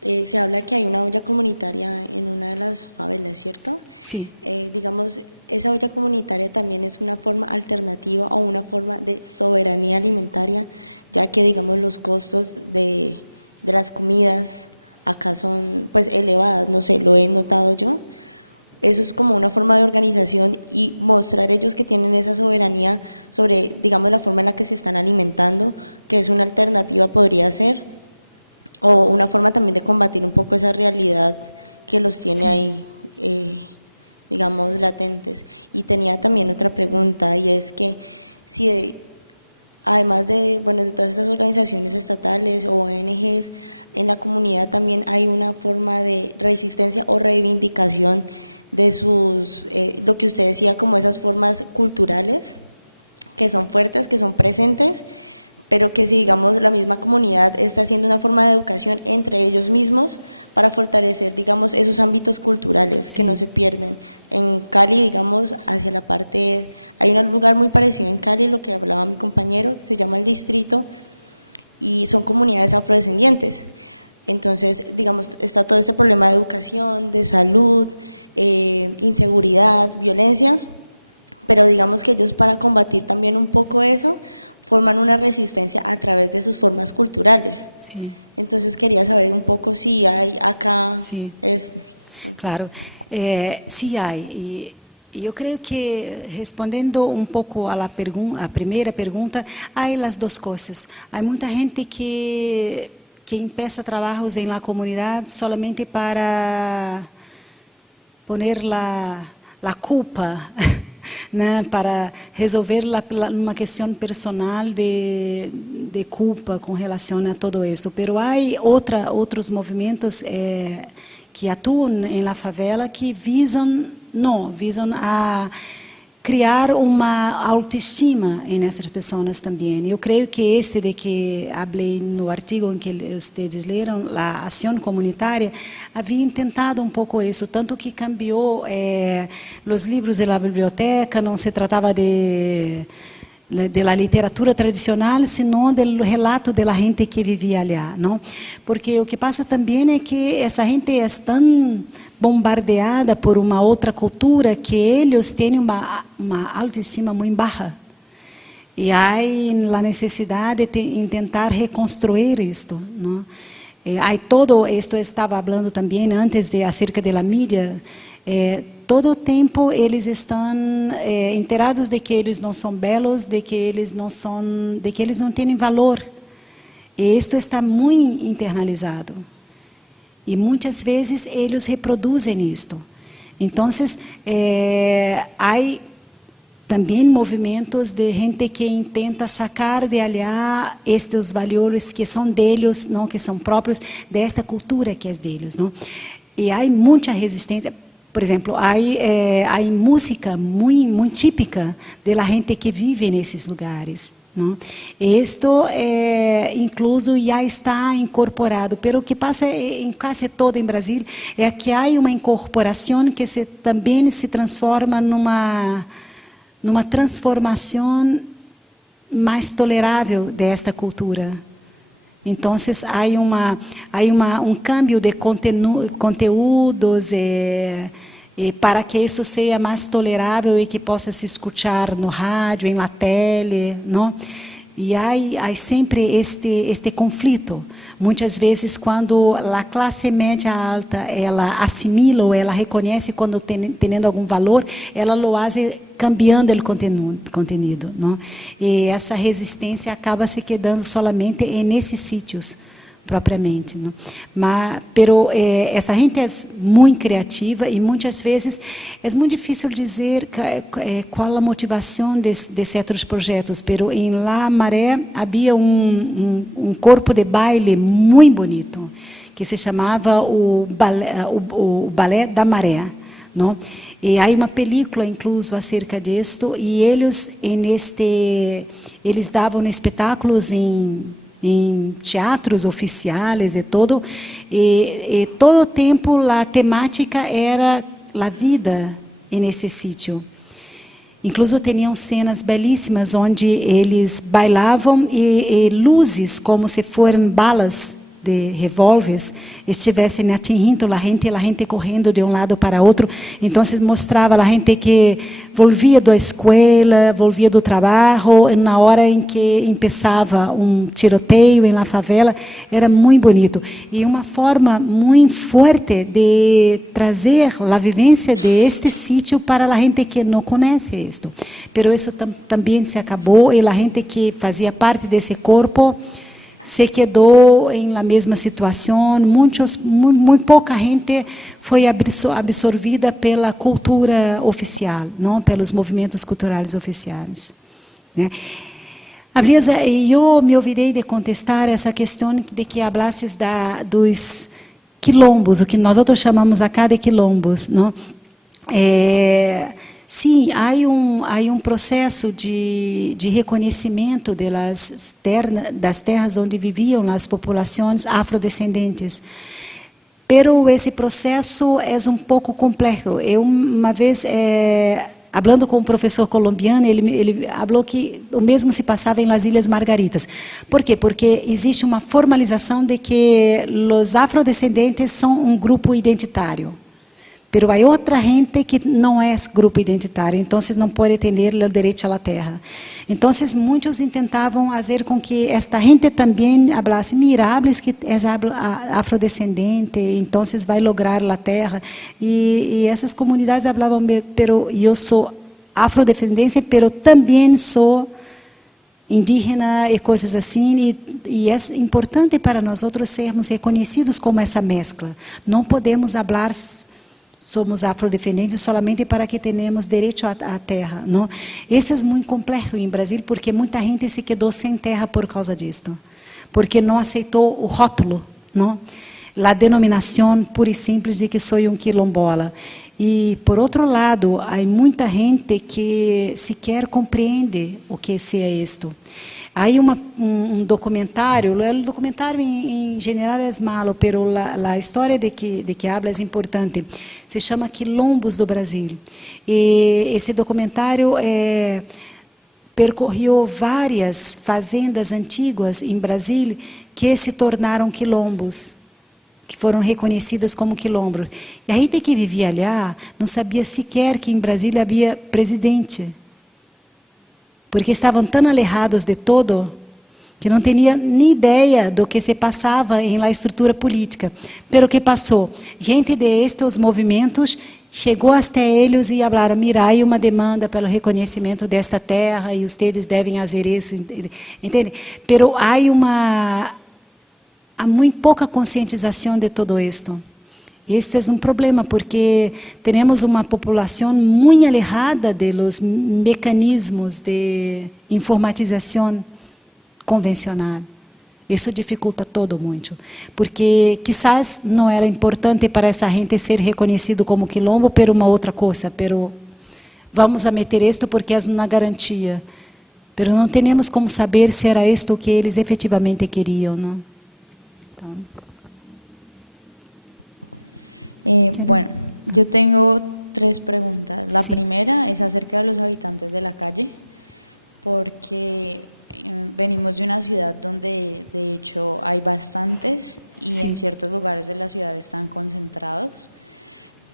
se habla que hay una olla comunitaria en una de las favelas, ¿cierto? Sí. Digamos, esa olla comunitaria también es una forma alternativa o una forma de soberanía alimentaria, ya que digamos los costos de las comidas acá son pues elevadas, no sé, lo he notado yo. Eso es como una forma de organización y mostrar ellos que tienen esa soberanía sobre, digamos, la forma en la que se están alimentando, que es una alternativa podría ser, o una forma también de combatir un poco esa realidad que los tiene ahí, digamos, latentes. Y tenía también otra pregunta, y es que si además de, bueno, de todas estas organizaciones estatales o ONGs, en la comunidad también hay una forma de resistencia o reivindicación de sus, lo que usted decía, como esas formas culturales que son fuertes, que son presentes, pero que si digamos la misma comunidad está haciendo una forma de educación entre ellos mismos para fortalecer digamos esos ámbitos culturales que no se pierden. En Cali digamos hacia la parte, hay un lugar muy parecido en Cali, lo que hablaba mi compañero, se llama El Distrito y son comunidades afrodescendientes. Entonces digamos está todo este problema de educación, de salud, inseguridad, violencia, pero digamos que ellos para combatir también un poco eso, forman una resistencia a través de sus formas culturales. Sí. Entonces quería saber un poco si hay acá… Sí. Claro, sí hay. Y yo creo que respondiendo un poco a la primera pregunta, hay las dos cosas. Hay mucha gente que empieza trabajos en la comunidad solamente para poner la culpa, né, para resolver uma questão personal de culpa com relação a todo isso. Pero há outros movimentos que atuam na favela que visam a criar uma autoestima em essas pessoas também. Eu creio que este de que falei no artigo em que vocês leram, a ação comunitária, havia tentado um pouco isso, tanto que cambiou os livros da biblioteca, não se tratava de la literatura tradicional, sino do relato da gente que vivia ali, não? Porque o que passa também é que essa gente é tão bombardeada por uma outra cultura que eles têm uma autoestima muito baixa. E há a necessidade de tentar reconstruir isto, não? Há todo, isto estava falando também antes acerca da mídia, todo o tempo eles estão enterados de que eles não são belos, de que eles não têm valor. E isto está muito internalizado. E muitas vezes eles reproduzem isto. Então, há também movimentos de gente que tenta sacar de allá estes valores que são deles, não, que são próprios desta cultura que é deles, não? E há muita resistência. Por exemplo, há música muito típica da gente que vive nesses lugares, não? Isto incluso já está incorporado, mas o que passa em quase todo em Brasil é que há uma incorporação que também se transforma numa transformação mais tolerável desta cultura. Então, há um cambio de conteúdos para que isso seja mais tolerável e que possa se escutar no rádio, em la tele, não? E há sempre este conflito. Muitas vezes, quando a classe média alta ela assimila ou ela reconhece quando tendo algum valor, ela lo hace cambiando o conteúdo, não? E essa resistência acaba se quedando solamente nesses sítios propriamente, não? Essa gente é muito criativa e muitas vezes é muito difícil dizer qual a motivação de certos projetos, pero em La Maré havia um corpo de baile muito bonito que se chamava o Balé da Maré, não? E há uma película incluso acerca disto e eles davam espetáculos em teatros oficiais e todo o tempo a temática era a vida nesse sítio. Incluso tinham cenas belíssimas onde eles bailavam e luzes como se fossem balas de revólveres estivessem atingindo a gente correndo de um lado para outro. Então mostrava a gente que volvia da escola, volvia do trabalho, na hora em que começava um tiroteio na favela. Era muito bonito e uma forma muito forte de trazer a vivência deste sítio para a gente que não conhece isto. Pero isso também se acabou e a gente que fazia parte desse corpo se quedou em la mesma situação. Muito pouca gente foi absorvida pela cultura oficial, não pelos movimentos culturais oficiais, né? Abriesa, eu me ouvirei de contestar essa questão de que hablasses dos quilombos, o que nós outros chamamos acá de quilombos, não? Sim, há um processo de reconhecimento das terras onde viviam as populações afrodescendentes. Pero esse processo é um pouco complexo. Eu, uma vez, falando com um professor colombiano, ele falou que o mesmo se passava em las Ilhas Margaritas. Por quê? Porque existe uma formalização de que os afrodescendentes são um grupo identitário. Pero há outra gente que não é grupo identitário, então não pode ter o direito à terra. Então muitos tentavam fazer com que esta gente também falasse: mira, hables que é afrodescendente, então vai lograr a terra. E essas comunidades falavam: pero eu sou afrodescendente, pero também sou indígena e coisas assim, e é importante para nós outros sermos reconhecidos como essa mescla. Não podemos falar somos afrodescendentes solamente para que tenhamos direito à terra, não? Esse é muito complexo em Brasil, porque muita gente se quedou sem terra por causa disto, porque não aceitou o rótulo, não? A denominação pura e simples de que sou um quilombola. E, por outro lado, há muita gente que sequer compreende o que é isto. Há um documentário, o documentário em geral é malo, mas a história de que habla é importante. Se chama Quilombos do Brasil. E esse documentário percorreu várias fazendas antigas em Brasília que se tornaram quilombos, que foram reconhecidas como quilombos. E a gente que vivia lá não sabia sequer que em Brasília havia presidente, porque estavam tão alejados de todo que não tinha nem ideia do que se passava em la estrutura política. Pero o que passou? Gente de estes movimentos chegou até eles e falaram: mira, há uma demanda pelo reconhecimento desta terra e vocês devem fazer isso, entende? Pero há muito pouca conscientização de todo isto. Este é um problema, porque temos uma população muito alejada de los mecanismos de informatização convencional. Isso dificulta todo muito, porque quizás não era importante para essa gente ser reconhecido como quilombo por uma outra coisa, pero vamos a meter isto porque é uma garantia. Pero não temos como saber se era isto que eles efetivamente queriam, não? Então. Bueno, yo tengo 3 preguntas. La primera es acerca de los habitantes de la calle, porque venimos de una ciudad donde de hecho hay bastantes y en ciertos lugares de la ciudad están concentrados,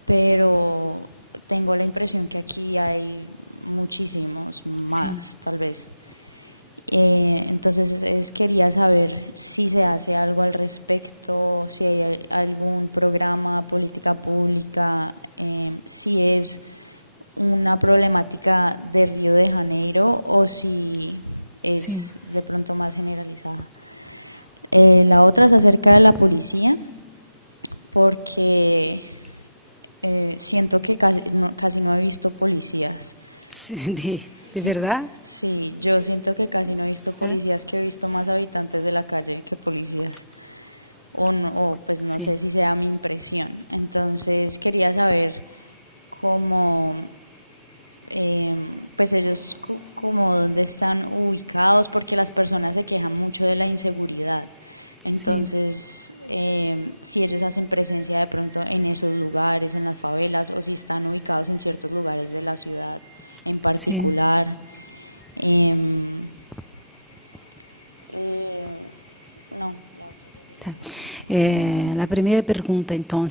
pero tengo la impresión que aquí hay muchísimos más, tal vez. Entonces quería saber si se hace algo al respecto, si hay algún programa, política pública, si es una problemática de Río de Janeiro o si es de pronto más generalizada. La otra es acerca de la policía, porque siento que casi no he visto policías. Sí, ¿de verdad? Sí, yo siento que casi no he visto policías, que he visto más habitantes de la calle que policías. O pues no sé si sea mi impresión. Entonces quería saber cómo, pues ellos como dónde están ubicados, porque las personas se quejan mucho de la inseguridad. Entonces, si ellos hacen presencia de pronto en esos lugares, en las favelas, o si están ubicados en ciertos lugares de la ciudad en particular. No. Tá. A primeira pergunta, então,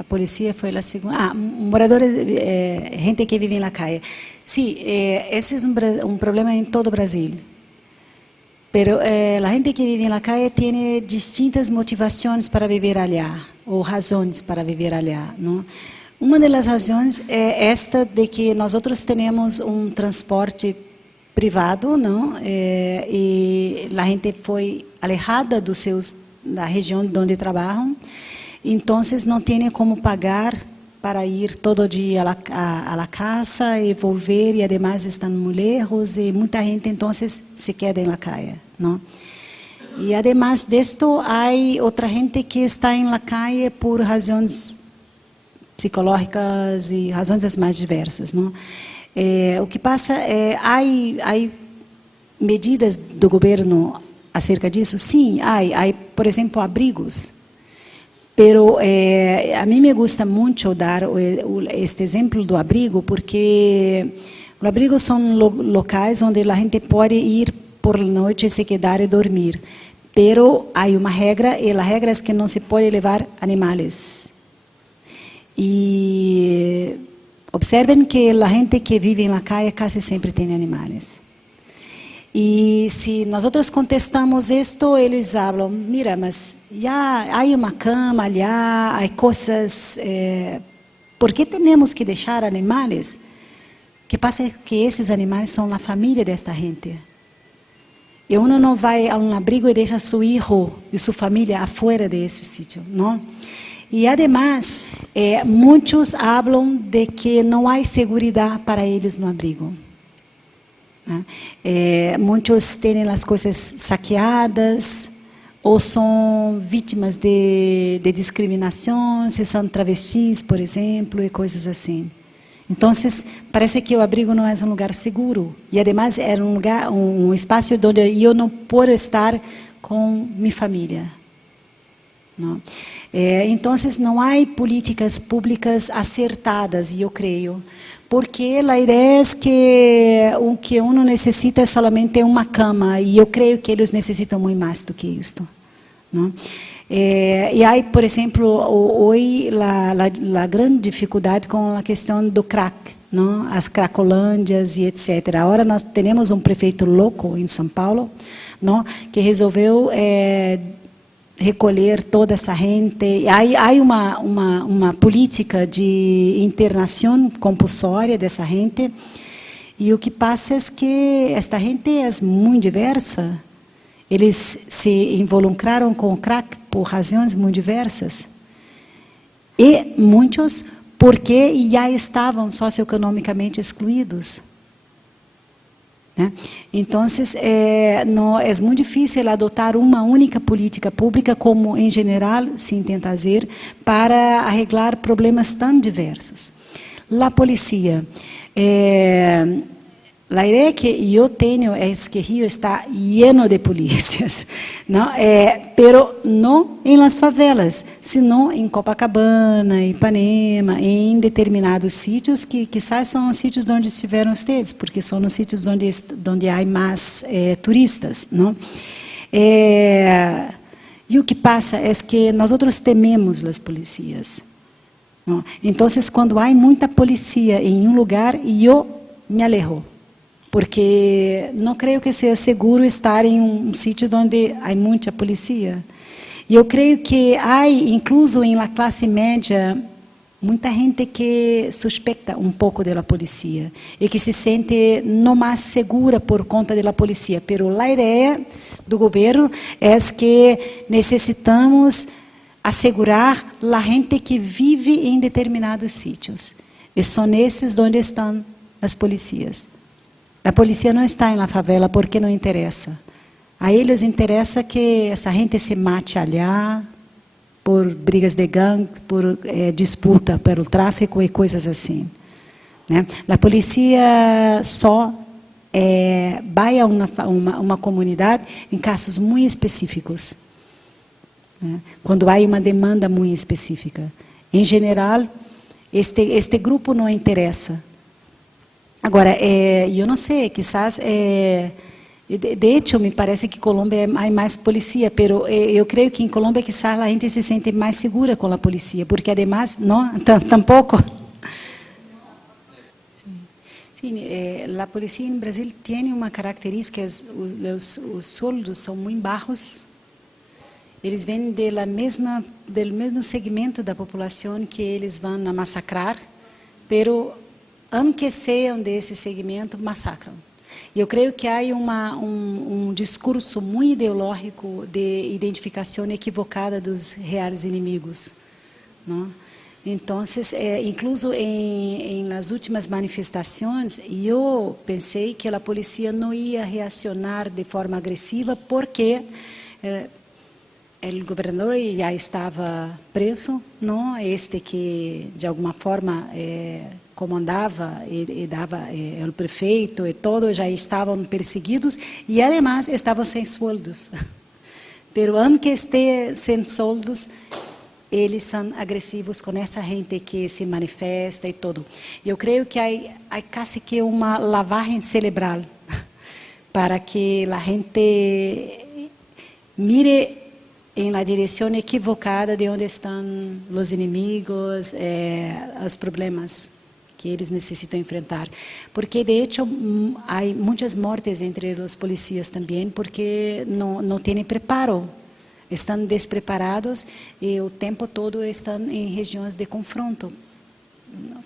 a polícia foi a segunda. Moradores, gente que vive na calle. Sim, esse é um problema em todo o Brasil. Pero a gente que vive na calle tem distintas motivações para viver allá, ou razões para viver allá, não? Uma das razões é esta de que nós temos um transporte privado, não? E a gente foi alejada da região onde trabalham, então não tem como pagar para ir todo dia a la casa e volver, e además estão muito lejos e muita gente então se queda na calle, não? E además disto, há outra gente que está na calle por razões psicológicas e razões as mais diversas, não? O que passa há medidas do governo acerca disso? Sim, há, por exemplo, abrigos. Pero a mim me gusta muito dar este exemplo do abrigo, porque os abrigos são locais onde a gente pode ir por noite e se quedar e dormir. Pero há uma regra, e a regra é que não se pode levar animais. E observem que a gente que vive na calle quase sempre tem animais. E se nós contestamos isto, eles falam: mira, mas já há uma cama lá, há coisas. ¿Por que temos que deixar animais? O que passa é que esses animais são a família desta gente. E uno não vai a um abrigo e deixa seu filho e sua família afuera desse sítio, não? E, además, muitos falam de que não há segurança para eles no abrigo. Muitos têm as coisas saqueadas, ou são vítimas de discriminação, se são travestis, por exemplo, e coisas assim. Então, parece que o abrigo não é um lugar seguro. E, además, é um espaço onde eu não posso estar com minha família. Não? Então, não há políticas públicas acertadas, eu creio, porque a ideia é que o que uno necessita é somente uma cama, e eu creio que eles necessitam muito mais do que isto. Não? E há, por exemplo, hoje, a grande dificuldade com a questão do crack, não? As cracolândias e etc. Agora nós temos um prefeito louco em São Paulo, não? Que resolveu recolher toda essa gente. Há uma política de internação compulsória dessa gente, e o que passa é que esta gente é muito diversa. eles se involucraram com o crack por razões muito diversas. E muitos porque já estavam socioeconomicamente excluídos. Né? Então, é muito difícil adotar uma única política pública, como em geral se tenta fazer, para arreglar problemas tão diversos. A polícia, a ideia que eu tenho é que Rio está lleno de polícias, não? Pero não em las favelas, senão em Copacabana, Ipanema, em determinados sítios que quizás são os sítios onde estiveram vocês, porque são os sítios onde há mais turistas, não? E o que passa é que nós tememos as polícias. Não? Então, quando há muita polícia em um lugar, eu me alejo. Porque não creio que seja seguro estar em um sítio onde há muita polícia. E eu creio que há, incluso em la classe média, muita gente que suspeita um pouco da polícia e que se sente não mais segura por conta da polícia. Pero a ideia do governo é que necessitamos assegurar a gente que vive em determinados sítios. E são esses onde estão as polícias. A polícia não está na favela porque não interessa. A eles interessa que essa gente se mate allá por brigas de gangue, por disputa pelo tráfico e coisas assim. Né? A polícia só vai a uma comunidade em casos muito específicos. Né? Quando há uma demanda muito específica. Em geral, este grupo não interessa. Agora, eu não sei, quizás, de hecho, me parece que Colômbia há mais polícia, pero eu creio que em Colômbia quizás a gente se sente mais segura com a polícia, porque además, não, tampouco. Sim, a polícia em Brasil tem uma característica, os sueldos são muito baixos, eles vêm do mesmo segmento da população que eles vão massacrar, pero aunque sejam desse segmento, massacram. E eu creio que há um discurso muito ideológico de identificação equivocada dos reais inimigos. Não? Então, incluso nas últimas manifestações, eu pensei que a polícia não ia reacionar de forma agressiva, porque o governador já estava preso, não? Este que, de alguma forma, comandava e dava o prefeito e todos já estavam perseguidos e además estavam sem sueldos. Pero aunque esté sem sueldos, eles são agressivos com essa gente que se manifesta e tudo. Eu creio que há quase que uma lavagem cerebral para que a gente mire em la direção equivocada de onde estão os inimigos, os problemas que eles necessitam enfrentar. Porque, de hecho, há muitas mortes entre os policiais também, porque não têm preparo, estão despreparados e o tempo todo estão em regiões de confronto,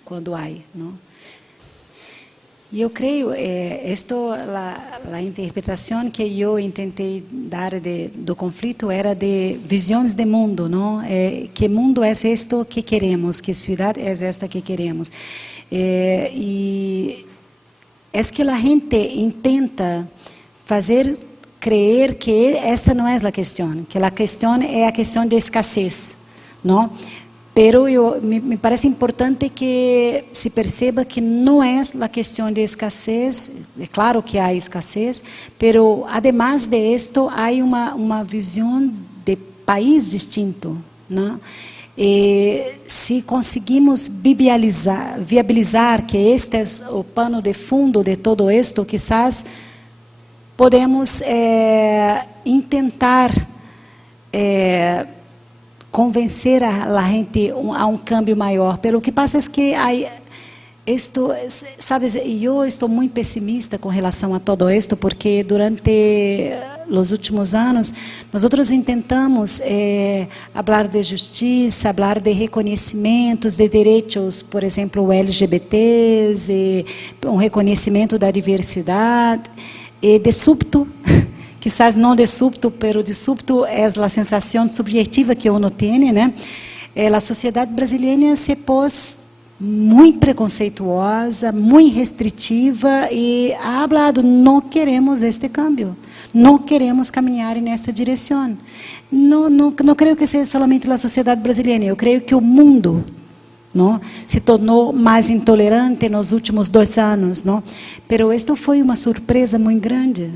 quando há. Não? E eu creio, a interpretação que eu tentei dar do conflito era de visões de mundo, não? Que mundo é este que queremos? Que cidade é esta que queremos? E é que a gente intenta fazer crer que essa não é a questão, que a questão é a questão de escassez, não? Pero me parece importante que se perceba que não é a questão de escassez, é claro que há escassez, pero además de esto há uma visão de país distinto, não? Se conseguimos viabilizar que este é o pano de fundo de todo isto, quizás podemos tentar convencer a gente a um câmbio maior. Pelo que passa é que sabes, eu estou muito pessimista com relação a todo isto, porque durante os últimos anos nós tentamos falar de justiça, falar de reconhecimentos de direitos, por exemplo, LGBTs, um reconhecimento da diversidade, e de súbito quizás não de súbito, pero de súbito é a sensação subjetiva que uno tem, né? A sociedade brasileira se pôs muito preconceituosa, muito restritiva e ha hablado, não queremos este cambio, não queremos caminhar nessa direção. Não creio que seja somente a sociedade brasileira, eu creio que o mundo, não, se tornou mais intolerante nos últimos 2 anos, não? Pero isto foi uma surpresa muito grande.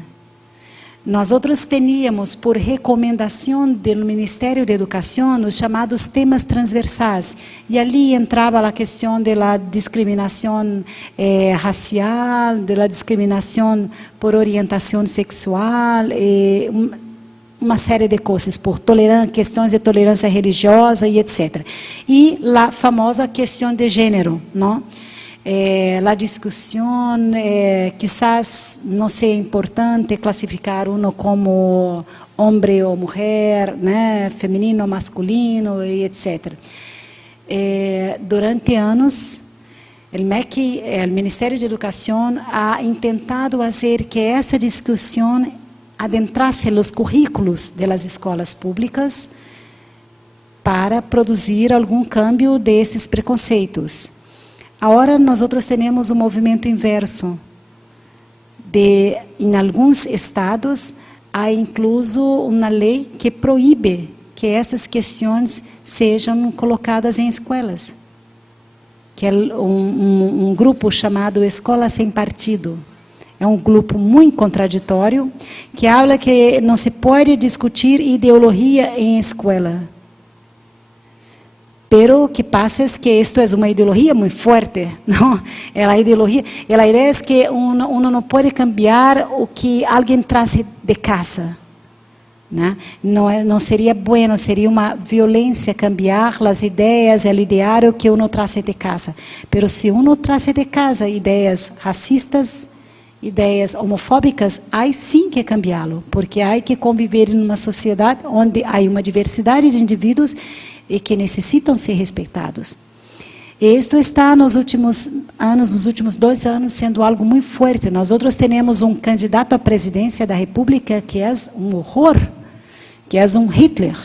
Nós outros teníamos, por recomendação do Ministério da Educação, os chamados temas transversais. E ali entrava a questão da discriminação racial, da discriminação por orientação sexual, uma série de coisas, por questões de tolerância religiosa e etc. E a famosa questão de gênero, não? A discussão, quizás não seja importante classificar uno como homem ou mulher, né, feminino ou masculino, e etc. Durante anos, o MEC, o Ministério da Educação, ha tentado fazer que essa discussão adentrasse os currículos das escolas públicas para produzir algum cambio desses preconceitos. Agora, nós outros temos um movimento inverso. Em alguns estados, há incluso uma lei que proíbe que essas questões sejam colocadas em escolas. Que é um grupo chamado Escola Sem Partido. É um grupo muito contraditório, que habla que não se pode discutir ideologia em escola. Pero o que passa é que isto é uma ideologia muito forte, não? A ideia é que uno não pode cambiar o que alguém traz de casa, né? Não seria bueno, seria uma violência cambiar as ideias, o ideário que uno traz de casa. Pero se uno traz de casa ideias racistas, ideias homofóbicas, há sim que cambiá-lo, porque há que conviver em uma sociedade onde há uma diversidade de indivíduos e que necessitam ser respeitados. E isto está nos últimos 2 anos, sendo algo muito forte. Nós outros temos um candidato à presidência da República que é um horror, que é um Hitler,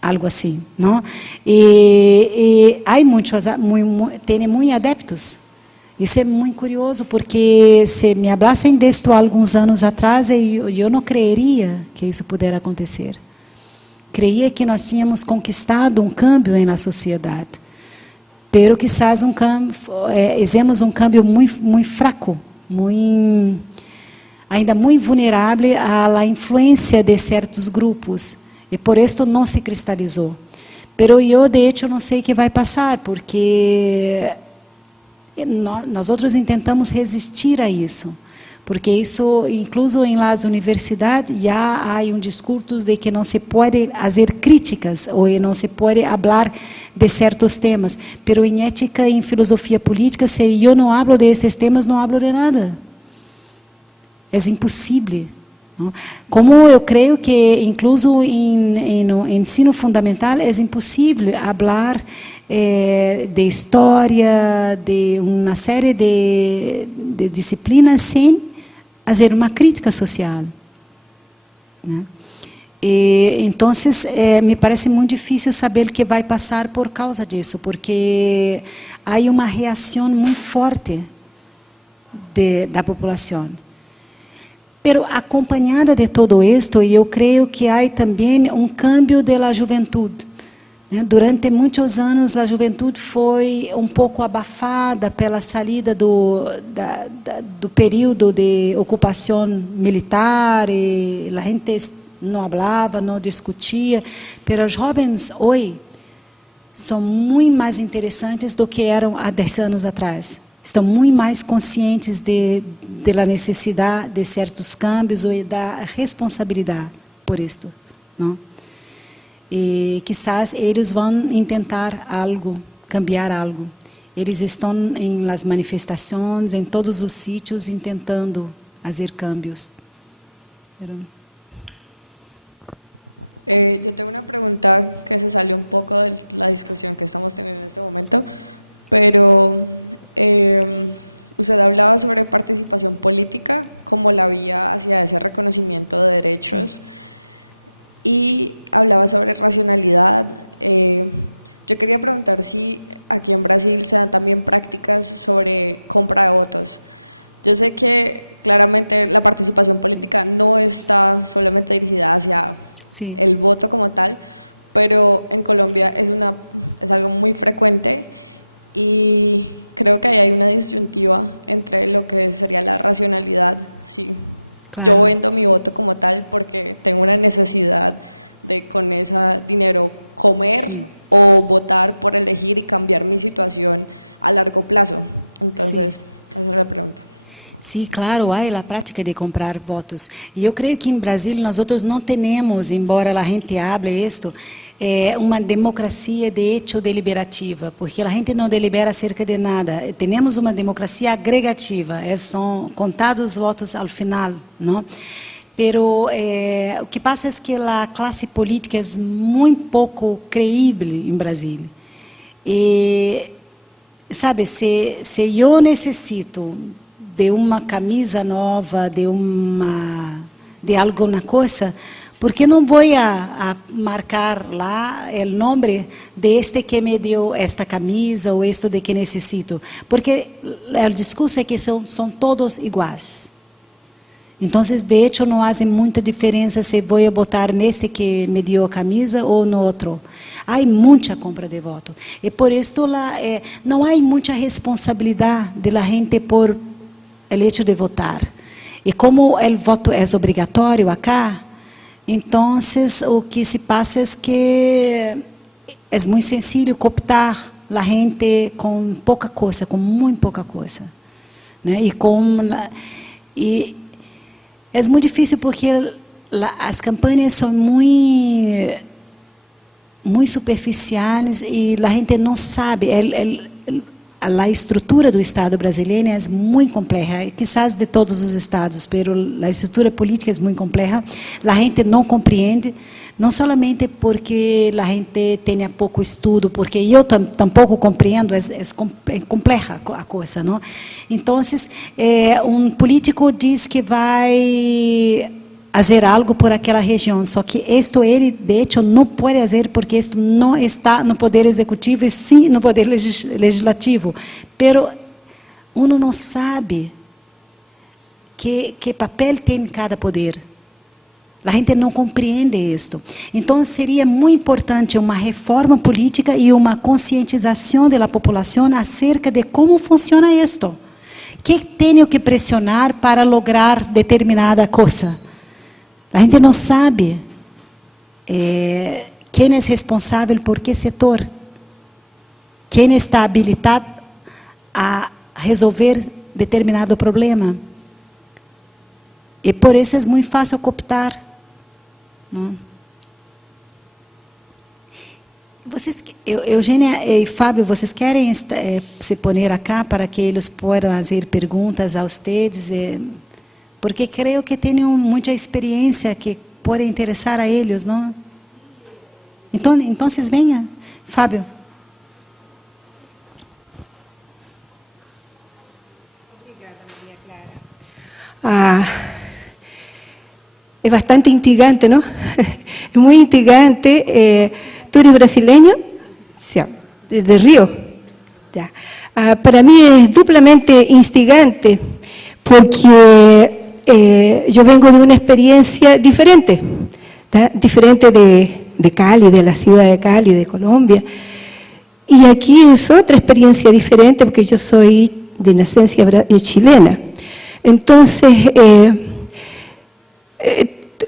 algo assim, não? E há muitos, tem muitos adeptos. Isso é muito curioso, porque se me hablassem disto há alguns anos atrás, eu não creria que isso pudesse acontecer. Creia que nós tínhamos conquistado um câmbio na sociedade, pero quizás fizemos um câmbio muito fraco, ainda muito vulnerável à influência de certos grupos, e por isso não se cristalizou. Pero eu, de hecho, não sei o que vai passar, porque nós outros tentamos resistir a isso. Porque isso, incluso em las universidades, já há um discurso de que não se pode fazer críticas ou não se pode falar de certos temas. Pero em ética e em filosofia política, se eu não hablo de esses temas, não hablo de nada. É impossível. Não? Como eu creio que, incluso no ensino fundamental, é impossível falar de história, de uma série de disciplinas sem fazer uma crítica social, né? Então, me parece muito difícil saber o que vai passar por causa disso, porque há uma reação muito forte da população. Pero acompanhada de todo isto, eu creio que há também um câmbio da juventude. Durante muitos anos, a juventude foi um pouco abafada pela saída do período de ocupação militar, e a gente não falava, não discutia. Mas os jovens hoje são muito mais interessantes do que eram há 10 anos atrás. Estão muito mais conscientes da necessidade de certos câmbios e da responsabilidade por isto, não? E quizás eles vão tentar algo, cambiar algo. Eles estão em las manifestações, em todos os sítios, tentando fazer cambios. Yo tengo una pregunta que se salió un poco de la discusión que estamos teniendo en este momento, pero usted hablaba sobre participación política como la vía hacia ese reconocimiento de derechos y hablaba sobre racionalidad. Yo quería preguntar si aquí en Brasil se dan también prácticas sobre compra de votos. Yo sé que claramente la participación política no está solamente dirigida hacia el voto como tal, pero en Colombia es algo muy frecuente y creo que ahí hay una disyuntiva entre lo que sería la racionalidad. Sí, claro. Yo vendo mi voto como tal porque tengo una necesidad de con ese dinero comer o votar por elegir y cambiar mi situación a largo plazo. Entonces, esa es la pregunta. Sim, claro, há a prática de comprar votos. E eu creio que em Brasil nós outros não temos, embora a gente hable isto, uma democracia de hecho deliberativa, porque a gente não delibera acerca de nada. Temos uma democracia agregativa, são contados os votos ao final, não? Pero o que passa é que a classe política é muito pouco creível em Brasil. E, sabe, se eu necessito de uma camisa nova, de alguma coisa, porque não vou a marcar lá o nome de este que me deu esta camisa ou este de que necessito? Porque o discurso é que são todos iguais. Então, de hecho, não faz muita diferença se vou votar nesse que me deu a camisa ou no outro. Há muita compra de voto. E por isso não há muita responsabilidade da gente por o hecho de votar. E como o voto é obrigatório acá, então o que se passa é que é muito sencillo cooptar a gente com pouca coisa, com muito pouca coisa, né? E é muito difícil porque as campanhas são muito superficiais e a gente não sabe. A estrutura do Estado brasileiro é muito complexa, quizás de todos os estados, mas a estrutura política é muito complexa. A gente não compreende, não somente porque a gente tenha pouco estudo, porque eu tampouco compreendo, é complexa a coisa, não? Então, político diz que vai fazer algo por aquela região, só que ele, de hecho, não pode fazer porque isto não está no poder executivo e sim no poder legislativo. Pero uno não sabe que papel tem cada poder. A gente não compreende isto. Então, seria muito importante uma reforma política e uma conscientização da população acerca de como funciona isto. Que tenho que pressionar para lograr determinada coisa? A gente não sabe quem é responsável por que setor, quem está habilitado a resolver determinado problema. E por isso é muito fácil cooptar. Não? Eugênia e Fábio, vocês querem se poner acá para que eles possam fazer perguntas a vocês? Porque creio que tenho muita experiência que pode interessar a eles, não? Então venha, Fábio. Obrigada, Maria Clara. É bastante instigante, não? É muito instigante. ¿Tú eres brasileño? Sí, desde Río. Ya. Para mí es duplamente instigante porque yo vengo de una experiencia diferente, ¿tá? Diferente de Cali, de la ciudad de Cali, de Colombia. Y aquí es otra experiencia diferente porque yo soy de nacencia chilena. Entonces,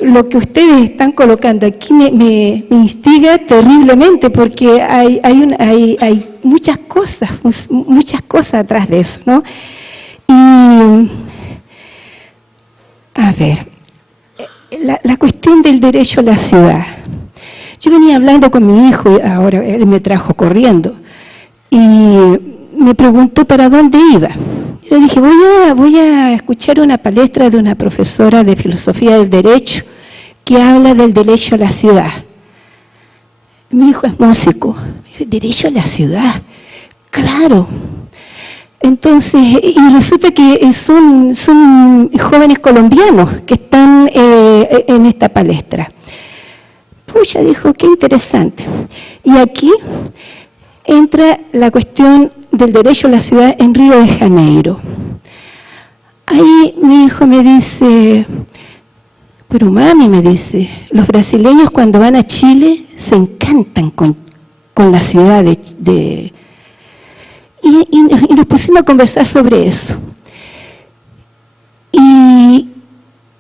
lo que ustedes están colocando aquí me instiga terriblemente porque hay muchas cosas atrás de eso, ¿no? Y, a ver, la cuestión del derecho a la ciudad. Yo venía hablando con mi hijo, y ahora él me trajo corriendo, y me preguntó para dónde iba. Yo le dije, voy a escuchar una palestra de una profesora de filosofía del derecho que habla del derecho a la ciudad. Mi hijo es músico. Me dijo, ¿derecho a la ciudad? Claro. Entonces, y resulta que son jóvenes colombianos que están en esta palestra. Pucha, dijo, qué interesante. Y aquí entra la cuestión del derecho a la ciudad en Río de Janeiro. Ahí mi hijo me dice, pero mami, me dice, los brasileños cuando van a Chile se encantan con la ciudad y nos pusimos a conversar sobre eso. Y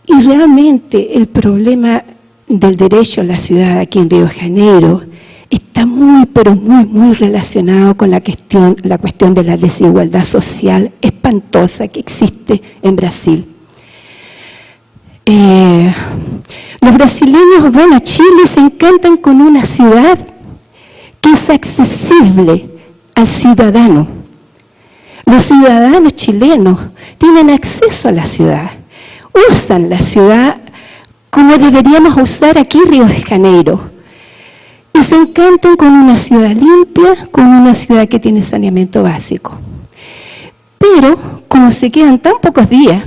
realmente el problema del derecho a la ciudad aquí en Río de Janeiro está muy, pero muy relacionado con la cuestión de la desigualdad social espantosa que existe en Brasil. Los brasileños van a Chile y se encantan con una ciudad que es accesible al ciudadano. Los ciudadanos chilenos tienen acceso a la ciudad, usan la ciudad como deberíamos usar aquí Río de Janeiro. Y se encantan con una ciudad limpia, con una ciudad que tiene saneamiento básico. Pero, como se quedan tan pocos días,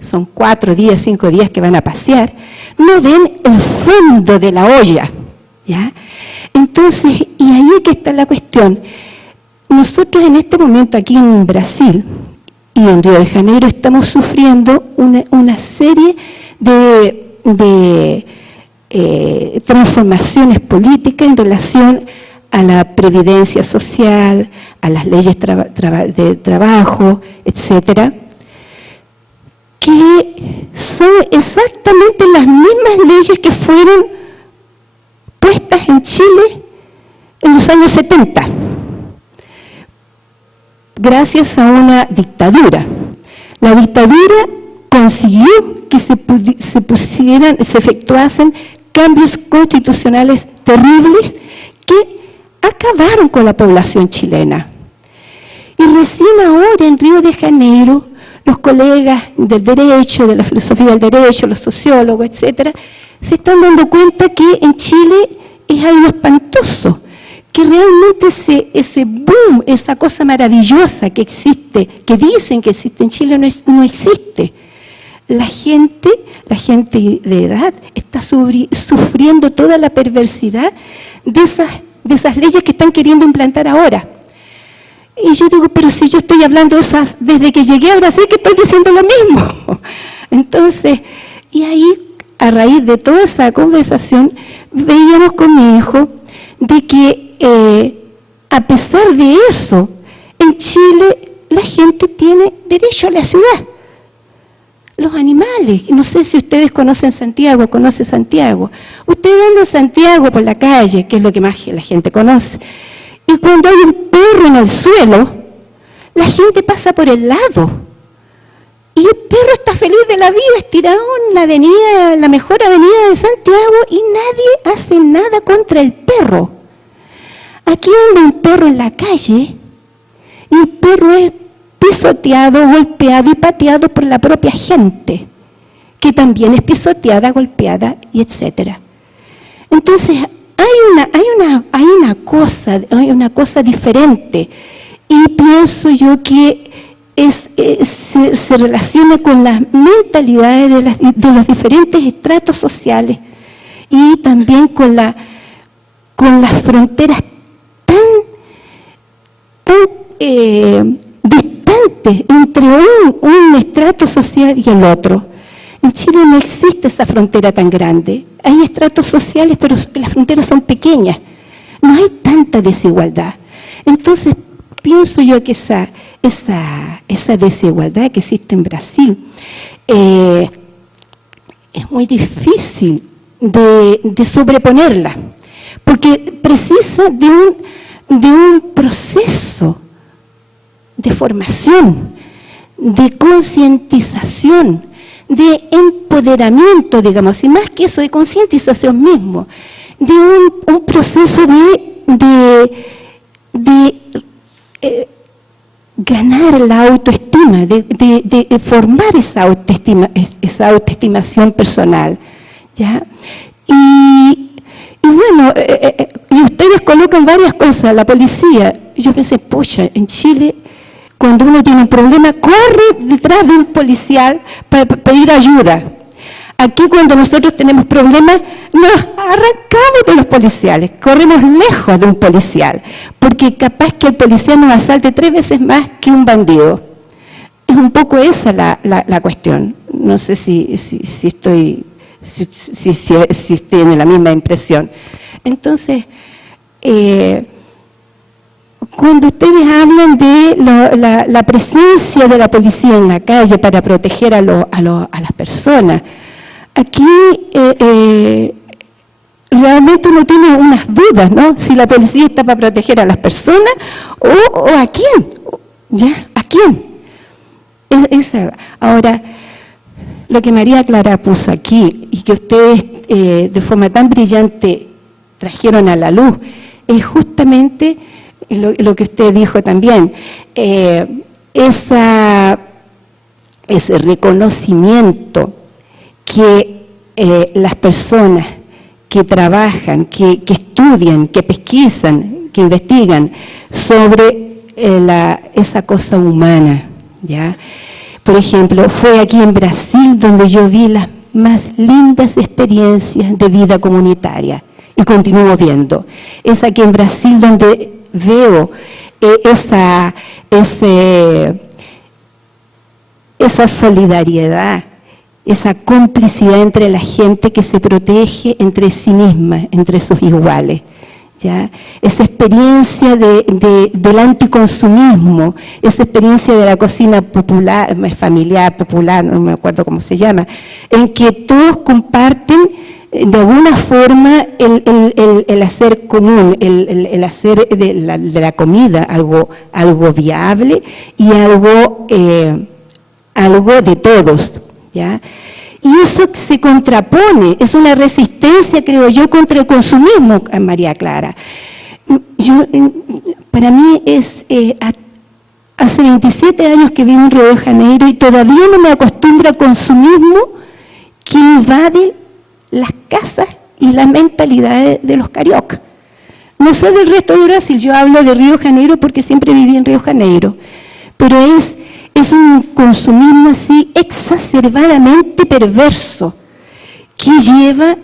son 4 días, 5 días que van a pasear, no ven el fondo de la olla, ¿ya? Entonces, y ahí es que está la cuestión. Nosotros en este momento aquí en Brasil y en Río de Janeiro estamos sufriendo una serie de transformaciones políticas en relación a la previdencia social, a las leyes de trabajo, etcétera, que son exactamente las mismas leyes que fueron puestas en Chile en los años 70, gracias a una dictadura. La dictadura consiguió que se efectuasen cambios constitucionales terribles que acabaron con la población chilena. Y recién ahora en Río de Janeiro, los colegas del derecho, de la filosofía del derecho, los sociólogos, etcétera, se están dando cuenta que en Chile es algo espantoso, que realmente ese boom, esa cosa maravillosa que existe, que dicen que existe en Chile, no existe. La gente de edad está sufriendo toda la perversidad de esas leyes que están queriendo implantar ahora. Y yo digo, pero si yo estoy hablando de esas, desde que llegué a Brasil, que estoy diciendo lo mismo. Entonces, y ahí, a raíz de toda esa conversación, veíamos con mi hijo de que a pesar de eso, en Chile la gente tiene derecho a la ciudad. Los animales, no sé si ustedes conocen Santiago, conoce Santiago. Ustedes andan en Santiago por la calle, que es lo que más la gente conoce, y cuando hay un perro en el suelo, la gente pasa por el lado. Y el perro está feliz de la vida, estirado en la avenida, la mejor avenida de Santiago, y nadie hace nada contra el perro. Aquí anda un perro en la calle, y el perro es pisoteado, golpeado y pateado por la propia gente, que también es pisoteada, golpeada y etcétera. Entonces, hay una cosa diferente, y pienso yo que se relaciona con las mentalidades de los diferentes estratos sociales y también con las fronteras tan distantes entre un estrato social y el otro. En Chile no existe esa frontera tan grande. Hay estratos sociales, pero las fronteras son pequeñas. No hay tanta desigualdad. Entonces, pienso yo que esa desigualdad que existe en Brasil es muy difícil de sobreponerla, porque precisa de un proceso de formación, de concientización, de empoderamiento, digamos, y más que eso, de concientización mismo, de un proceso de ganar la autoestima, de formar esa autoestimación personal, ¿ya? Y bueno, y ustedes colocan varias cosas, la policía. Yo pensé, pucha, en Chile cuando uno tiene un problema, corre detrás de un policial para pedir ayuda. Aquí cuando nosotros tenemos problemas, nos arrancamos de los policiales, corremos lejos de un policial, porque capaz que el policía nos asalte 3 veces más que un bandido. Es un poco esa la cuestión. No sé si tienen la misma impresión. Entonces, cuando ustedes hablan de la presencia de la policía en la calle para proteger a las personas, aquí realmente uno tiene unas dudas, ¿no? Si la policía está para proteger a las personas o a quién, ¿ya? ¿A quién? Ahora, lo que María Clara puso aquí y que ustedes de forma tan brillante trajeron a la luz, es justamente lo que usted dijo también, ese reconocimiento que las personas que trabajan, que estudian, que pesquisan, que investigan sobre esa cosa humana, ¿ya? Por ejemplo, fue aquí en Brasil donde yo vi las más lindas experiencias de vida comunitaria y continúo viendo. Es aquí en Brasil donde veo esa solidaridad, esa complicidad entre la gente que se protege entre sí misma, entre sus iguales. ¿Ya? Esa experiencia del anticonsumismo, esa experiencia de la cocina popular, familiar, popular, no me acuerdo cómo se llama, en que todos comparten de alguna forma el hacer común, el hacer de la comida algo viable y algo de todos, ¿ya? Y eso se contrapone, es una resistencia, creo yo, contra el consumismo, María Clara. Para mí hace 27 años que vivo en Río de Janeiro y todavía no me acostumbro al consumismo que invade las casas y las mentalidades de los cariocas. No sé del resto de Brasil, yo hablo de Río de Janeiro porque siempre viví en Río de Janeiro, pero es un consumismo así exacerbadamente perverso que lleva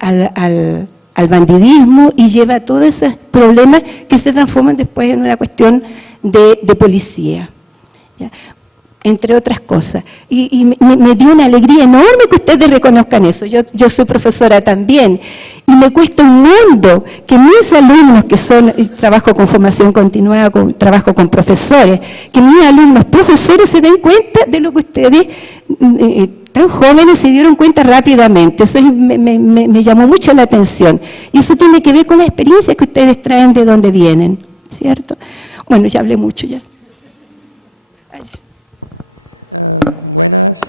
al bandidismo y lleva a todos esos problemas que se transforman después en una cuestión de policía, ¿ya? Entre otras cosas. Y me dio una alegría enorme que ustedes reconozcan eso. Yo soy profesora también y me cuesta un mundo que mis alumnos, que trabajo con formación continuada, trabajo con profesores, que mis alumnos profesores se den cuenta de lo que ustedes tan jóvenes se dieron cuenta rápidamente. Eso me llamó mucho la atención. Y eso tiene que ver con las experiencias que ustedes traen de donde vienen, ¿cierto? Bueno, ya hablé mucho ya. Buenas,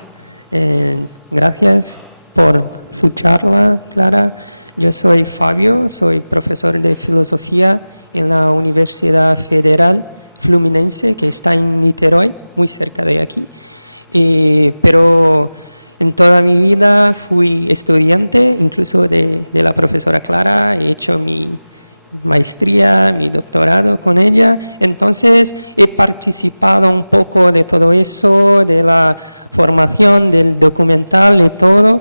gracias por su charla, Clara. Yo soy Fabio, soy profesor de filosofía en la Universidad Federal Fluminense, que está en Niterói, muy cerca de aquí. Pero en toda mi vida fui estudiante, incluso de la profesora Clara, he hecho mi maestría, mi doctorado con ella, entonces he participado un poco de todo eso, de la formación, del documental y todo,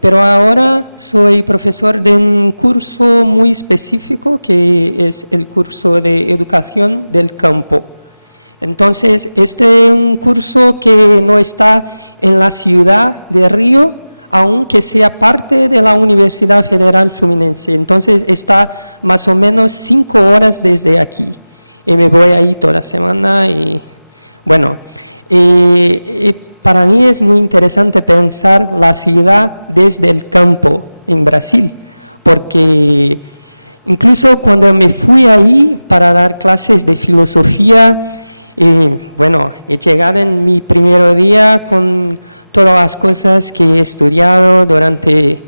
pero ahora soy profesor de un curso muy específico que es el curso de educación del campo. Entonces, este es un curso que no está en la ciudad de Río, aunque sea parte de la Universidad Federal Fluminense. Entonces está más o menos 5 horas desde aquí. Y me voy ahí toda la semana. Y bueno, para mí es muy interesante pensar la ciudad desde el campo en Brasil, porque incluso cuando me fui ahí para dar clases de filosofía, bueno, he llegado en mi primer día con todas las cosas que he estudiado durante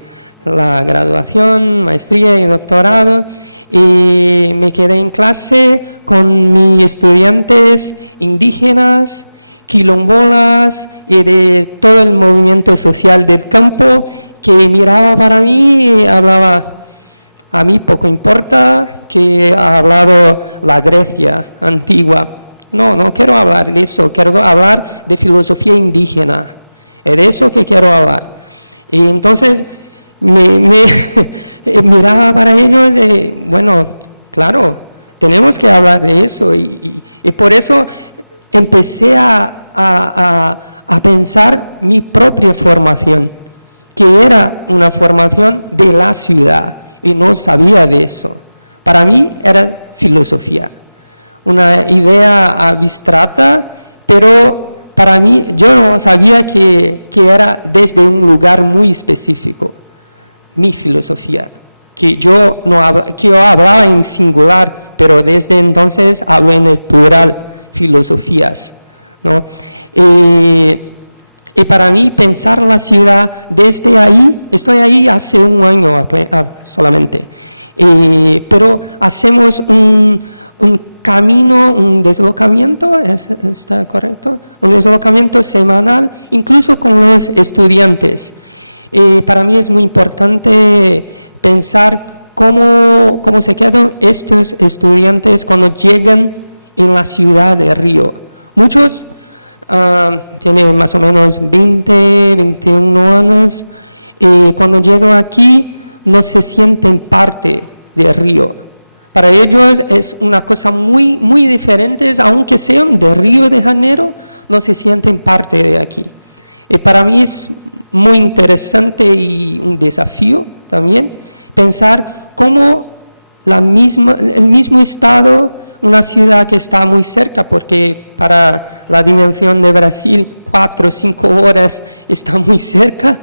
la graduación, maestría y doctorado, y me quedé en clase con mis estudiantes indígenas, quilombolas y de todo el movimiento social del campo, que miraba para mí y hablaba a mí poco importa que ha hablado la Grecia antigua. No quiero hablar de eso, quiero hablar de filosofía indígena. Es de eso que quiero hablar. Y entonces me miraba para ellos, bueno, claro, tenemos que hablar de eso. Y por eso empecé a pensar mi propia formación, que era una formación de la ciudad, y no sabía de eso. Para mí era filosofía, una idea abstracta, pero para mí yo no sabía que era desde un lugar muy específico, mi filosofía, que yo hablaba en singular, pero desde entonces hablo en el plural, filosofías, ¿no? Y para mí pensar la ciudad desde ahí, estoy ahí hace un año solamente, pero hacemos un camino, un deslocamiento, ¿está correcto? Un deslocamiento semanal, incluso con los estudiantes. Para mí es muy importante pensar cómo se quedan estos estudiantes cuando llegan en la ciudad de Río. Muchos tienen más o menos 20, 21 años, y cuando llegan aquí no se sienten parte de Río. Para ellos es una cosa muy, muy diferente, aunque sean de Río de Janeiro, no se sienten parte de aquí. Y para mí es muy interesante y un desafío también pensar cómo el mismo estado, una ciudad que está muy cerca, porque para la dimensión de Brasil 4 o 5 horas está muy cerca,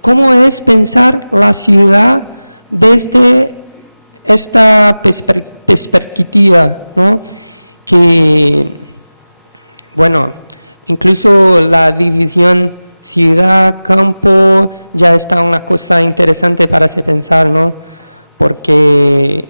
cómo es pensar la ciudad desde esta perspectiva, ¿no? Que, bueno, incluso la división ciudad-campo ya está una cosa interesante para se pensar, ¿no? Porque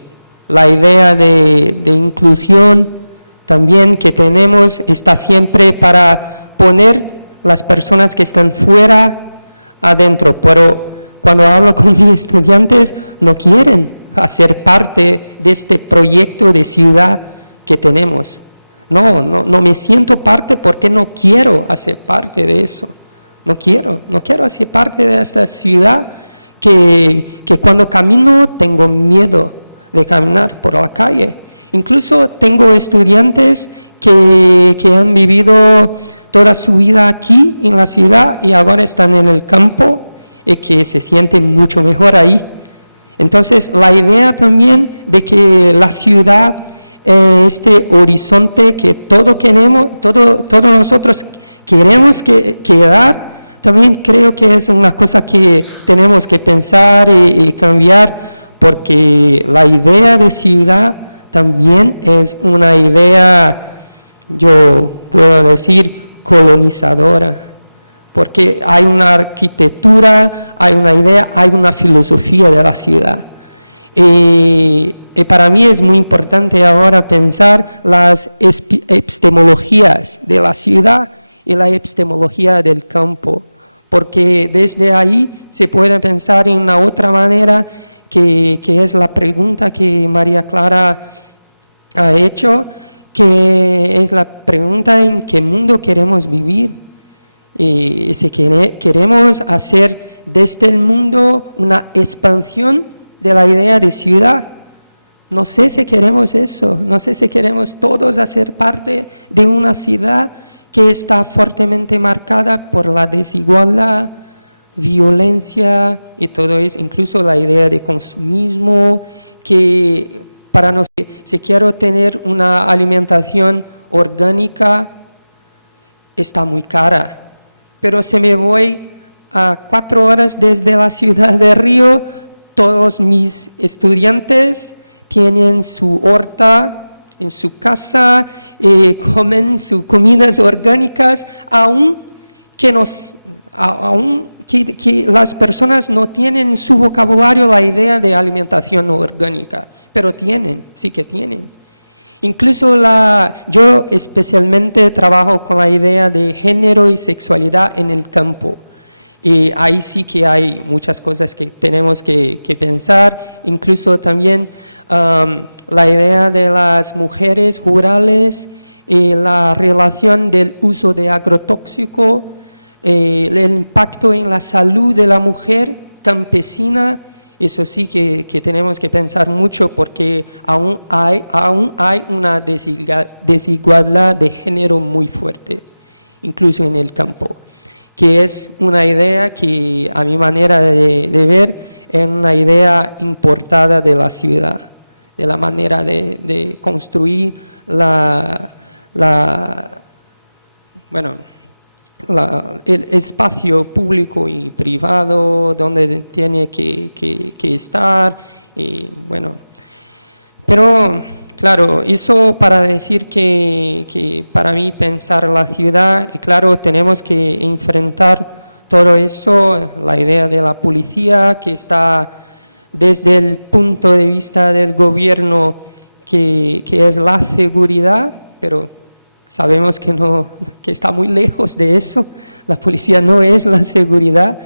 la idea de inclusión también que tenemos está siempre para poner las personas que están fuera adentro, pero cuando hablo con mis estudiantes no quieren hacer parte de este proyecto de ciudad que tenemos. No me siento parte porque no quiero hacer parte de eso. No quiero hacer parte de esta ciudad que cuando camino tengo miedo de caminar por la calle. Incluso tengo estudiantes que han vivido toda su vida aquí en la ciudad y ahora están en el campo y que se sienten mucho mejor ahí. Entonces, la idea también de que la ciudad, este horizonte que todos nosotros queremos quedar, también creo que es una cosa que tenemos que pensar y cambiar, porque la idea de ciudad también es una idea, yo puedo decir, colonizadora, porque hay una arquitectura, hay una idea, hay una filosofía de la ciudad. Y para mí es muy importante ahora pensar las epistemologías de la ciudad y la epistemología del campo, porque desde ahí se puede pensar en una otra manera que es la pregunta que María Clara ha hecho, que es la pregunta en qué mundo queremos vivir. Y si queremos hacer desde el mundo una expansión de la idea de ciudad, no sé si queremos eso, no sé si queremos todos hacer parte de una ciudad que está fuertemente marcada por la desigualdad, violencia y todo eso, incluso la idea de consumismo, que para nosotros, si quiero tener una alimentación orgánica, está muy cara. Pero si me voy a 4 horas desde la ciudad de Río, todos mis estudiantes tienen su horta en su casa, comen sus comidas orgánicas, que las personas no tienen en su vocabulario la idea de alimentación orgánica, pero sí que tienen. Incluso yo especialmente trabajo con la idea de género y sexualidad en el campo. Y ahí sí que hay muchas cosas que tenemos que pensar, incluso también la idea de las mujeres rurales, la relación del uso de agrotóxico, el impacto en la salud de la mujer campesina. Eso sí que tenemos que pensar mucho porque aún hay una desigualdad de género muy fuerte, incluso en el campo, que es una idea que a mi manera de ver es una idea importada de la ciudad, de la manera de construir el espacio público y privado donde tiene que estar, y bueno, pero claro, eso para decir que para mí pensar la ciudad, y claro, tenemos que enfrentar todo eso, la idea de la policía que está desde el punto de vista del gobierno que es la seguridad, pero sabemos que está muy lejos de eso. La policía no es la seguridad,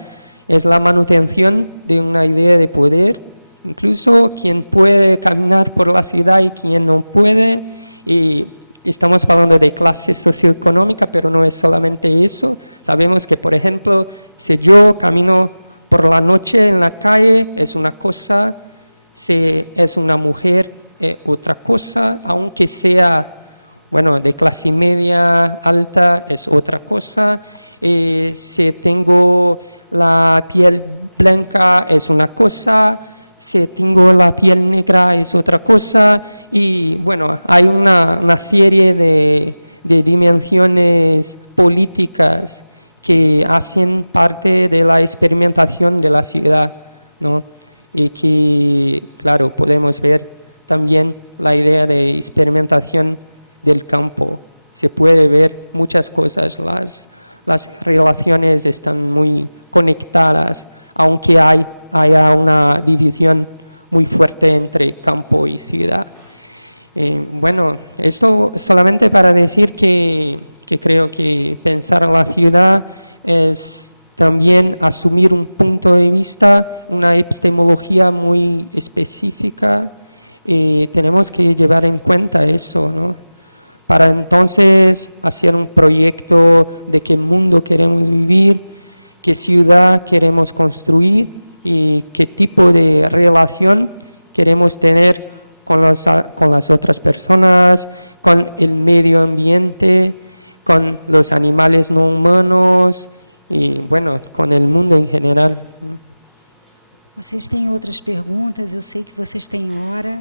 es la manutención de una idea de poder. Incluso quien puede caminar por la ciudad y quien no puede. Y estamos hablando de clase socioeconómica, pero no es solamente eso. Sabemos que, por ejemplo, si yo camino por la noche en la calle, es una cosa, si es una mujer, es otra cosa, aunque sea de clase media alta es otra cosa, si tengo la piel blanca es una cosa, si tengo la piel negra es otra cosa, y bueno, hay una serie de dimensiones políticas que hacen parte de la experimentación de la ciudad, ¿no? Y que, claro, podemos ver también la idea de experimentación del campo. Se puede ver muchas cosas, las relaciones están muy conectadas, aunque haya una división muy fuerte entre campo y ciudad. Bueno, esto solamente para decir que creo que pensar la ciudad es también asumir un punto de vista, una epistemología muy específica, y tenemos que llevar en cuenta eso, ¿no? Para entonces hacer un proyecto de qué mundo queremos vivir, qué ciudad queremos construir y qué tipo de relación queremos tener con las otras personas, con el medio ambiente, con los animales no humanos y, bueno, con el mundo en general. Vocês têm outras perguntas? Eu sei que vocês têm hora.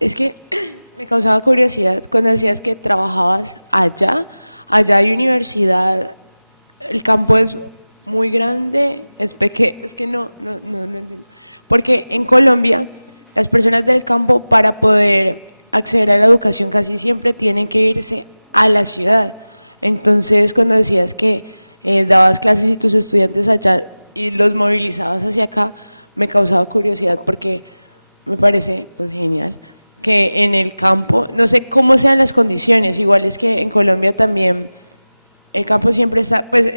Es que me causaba curiosidad cuando decías que trabajabas allá hay universidad, el campo es muy grande, es pequeño, es que no entiendo. Porque en Colombia, las personas del campo para poder acceder a la educación casi siempre tienen que irse a la ciudad. Entonces, cuando decías que dabas clases y tus estudiantes allá y los movilizabas hacia acá, me causaba curiosidad porque me parece pues genial que en el campo, no sé cómo sean las condiciones, igual es que en Colombia también el campo siempre está, pues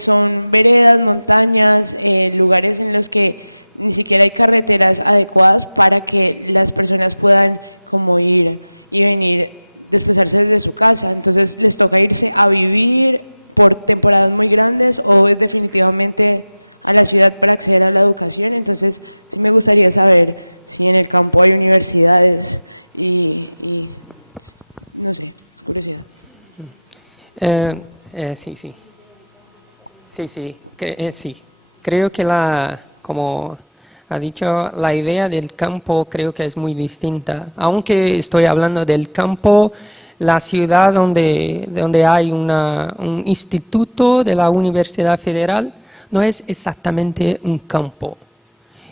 son veredas, montañas, lugares en los que ni siquiera hay carreteras adecuadas para que las personas puedan como ir y venir, desplazarse desde su casa, entonces les toca irse a vivir por temporadas muy grandes o es definitivamente a la ciudad para acceder a la educación. Entonces sí me gustaría saber si en el campo hay universidades y no sé, es curiosidad. Sí. Creo que como ha dicho, la idea del campo creo que es muy distinta. Aunque estoy hablando del campo, la ciudad donde hay un instituto de la Universidad Federal no es exactamente un campo.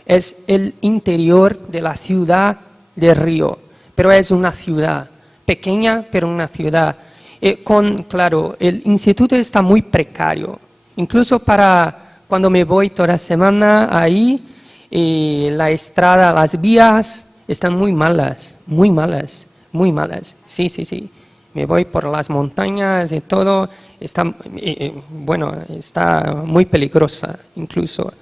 Es el interior de la ciudad de Río, pero es una ciudad pequeña, pero una ciudad. Claro, el instituto está muy precario, incluso para cuando me voy toda semana ahí, la estrada, las vías están muy malas, muy malas, muy malas. Sí, sí, sí. Me voy por las montañas y todo. Está, bueno, está muy peligrosa incluso.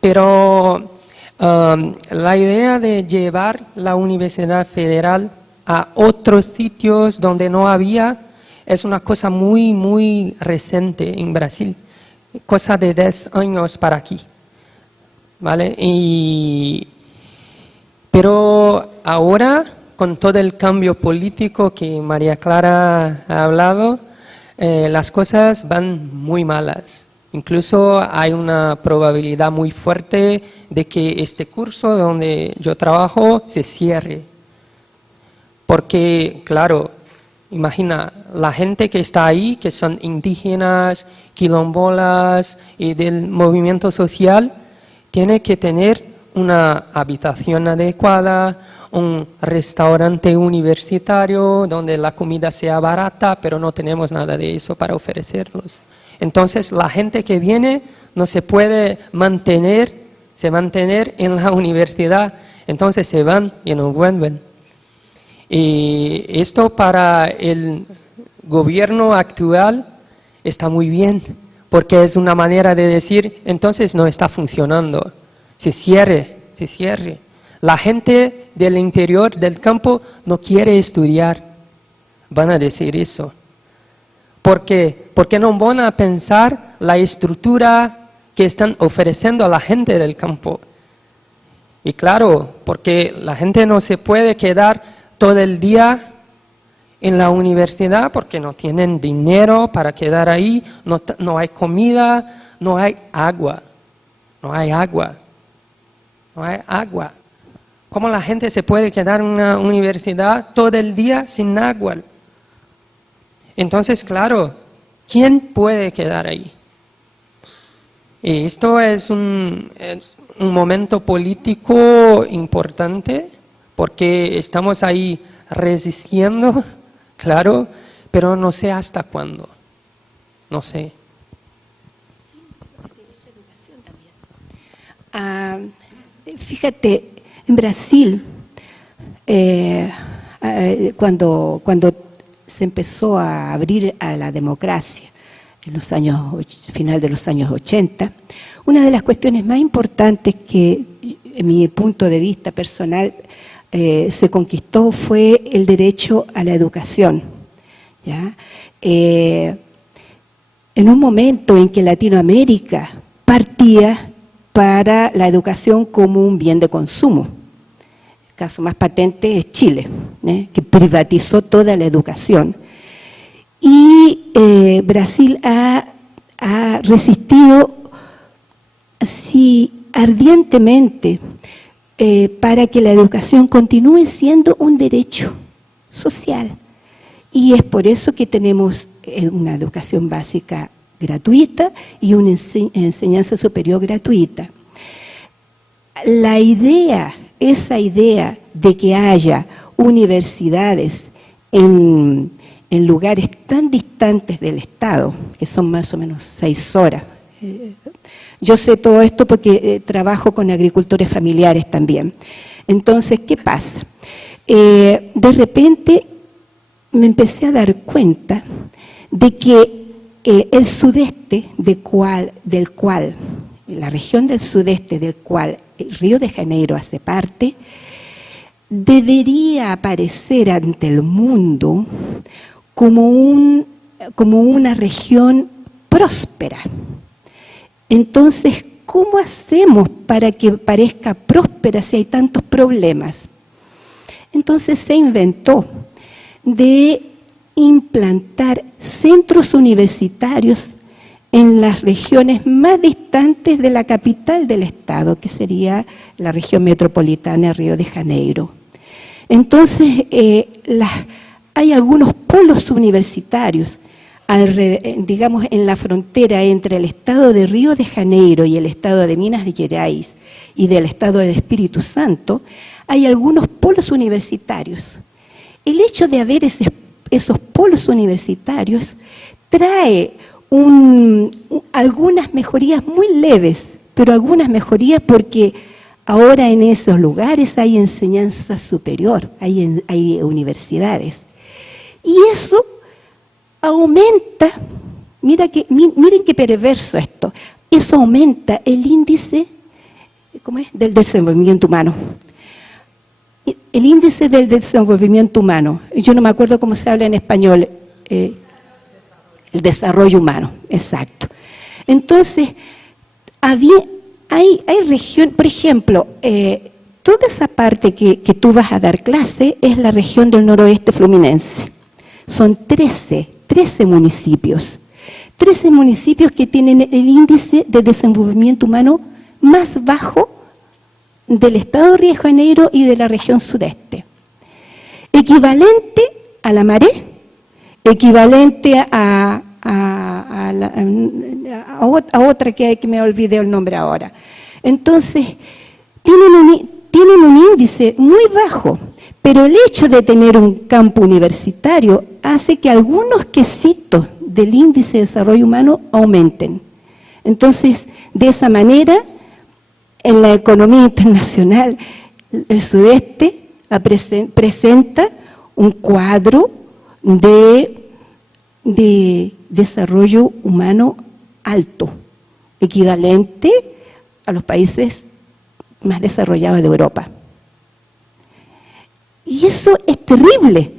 Pero la idea de llevar la Universidad Federal a otros sitios donde no había es una cosa muy, muy reciente en Brasil. Cosa de 10 años para aquí. ¿Vale? Pero ahora, con todo el cambio político que María Clara ha hablado, las cosas van muy malas. Incluso hay una probabilidad muy fuerte de que este curso donde yo trabajo se cierre. Porque, claro, imagina, la gente que está ahí, que son indígenas, quilombolas y del movimiento social, tiene que tener una habitación adecuada, un restaurante universitario donde la comida sea barata, pero no tenemos nada de eso para ofrecerlos. Entonces la gente que viene no se puede mantener en la universidad, entonces se van y no vuelven. Y esto para el gobierno actual está muy bien, porque es una manera de decir, entonces no está funcionando, se cierre. La gente del interior del campo no quiere estudiar, van a decir eso. Porque no van a pensar la estructura que están ofreciendo a la gente del campo. Y claro, porque la gente no se puede quedar todo el día en la universidad porque no tienen dinero para quedar ahí, no hay comida, no hay agua. ¿Cómo la gente se puede quedar en una universidad todo el día sin agua? Entonces, claro, ¿quién puede quedar ahí? Y esto es un momento político importante porque estamos ahí resistiendo, claro, pero no sé hasta cuándo. No sé. Fíjate, en Brasil, cuando se empezó a abrir a la democracia, en los final de los años 80, una de las cuestiones más importantes que, en mi punto de vista personal, se conquistó fue el derecho a la educación. ¿Ya? En un momento en que Latinoamérica partía para la educación como un bien de consumo. El caso más patente es Chile, que privatizó toda la educación. Y Brasil ha resistido así ardientemente para que la educación continúe siendo un derecho social. Y es por eso que tenemos una educación básica gratuita y una enseñanza superior gratuita. Esa idea de que haya universidades en lugares tan distantes del Estado, que son más o menos 6 horas. Yo sé todo esto porque trabajo con agricultores familiares también. Entonces, ¿qué pasa? De repente me empecé a dar cuenta de que el sudeste, del cual, la región del sudeste del cual Río de Janeiro hace parte, debería aparecer ante el mundo como una región próspera. Entonces, ¿cómo hacemos para que parezca próspera si hay tantos problemas? Entonces se inventó de implantar centros universitarios en las regiones más distantes de la capital del estado, que sería la región metropolitana de Río de Janeiro. Entonces, hay algunos polos universitarios, digamos, en la frontera entre el estado de Río de Janeiro y el estado de Minas Gerais y del estado de Espíritu Santo, hay algunos polos universitarios. El hecho de haber esos polos universitarios trae algunas mejorías muy leves, pero algunas mejorías porque ahora en esos lugares hay enseñanza superior, hay universidades. Y eso aumenta, miren qué perverso esto, eso aumenta el índice, ¿cómo es?, del desenvolvimiento humano. El índice del desenvolvimiento humano, yo no me acuerdo cómo se habla en español, el desarrollo humano, exacto. Entonces, hay región, por ejemplo, toda esa parte que tú vas a dar clase es la región del noroeste fluminense. Son 13 municipios. 13 municipios que tienen el índice de desenvolvimiento humano más bajo del estado de Río de Janeiro y de la región sudeste. Equivalente a la Maré, equivalente a otra que me olvidé el nombre ahora. Entonces, tienen un índice muy bajo, pero el hecho de tener un campo universitario hace que algunos quesitos del índice de desarrollo humano aumenten. Entonces, de esa manera, en la economía internacional, el sudeste presenta un cuadro de desarrollo humano alto, equivalente a los países más desarrollados de Europa. Y eso es terrible,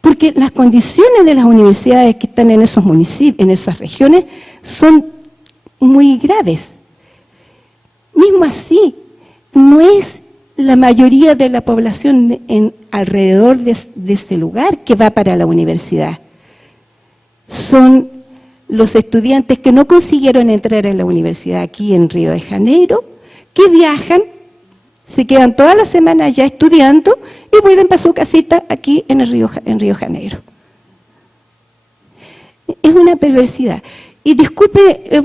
porque las condiciones de las universidades que están en esos municipios, en esas regiones, son muy graves. Mismo así, no es la mayoría de la población alrededor de ese lugar que va para la universidad. Son los estudiantes que no consiguieron entrar a la universidad aquí en Río de Janeiro, que viajan, se quedan toda la semana allá estudiando y vuelven para su casita aquí en Río de Janeiro. Es una perversidad. Y disculpe,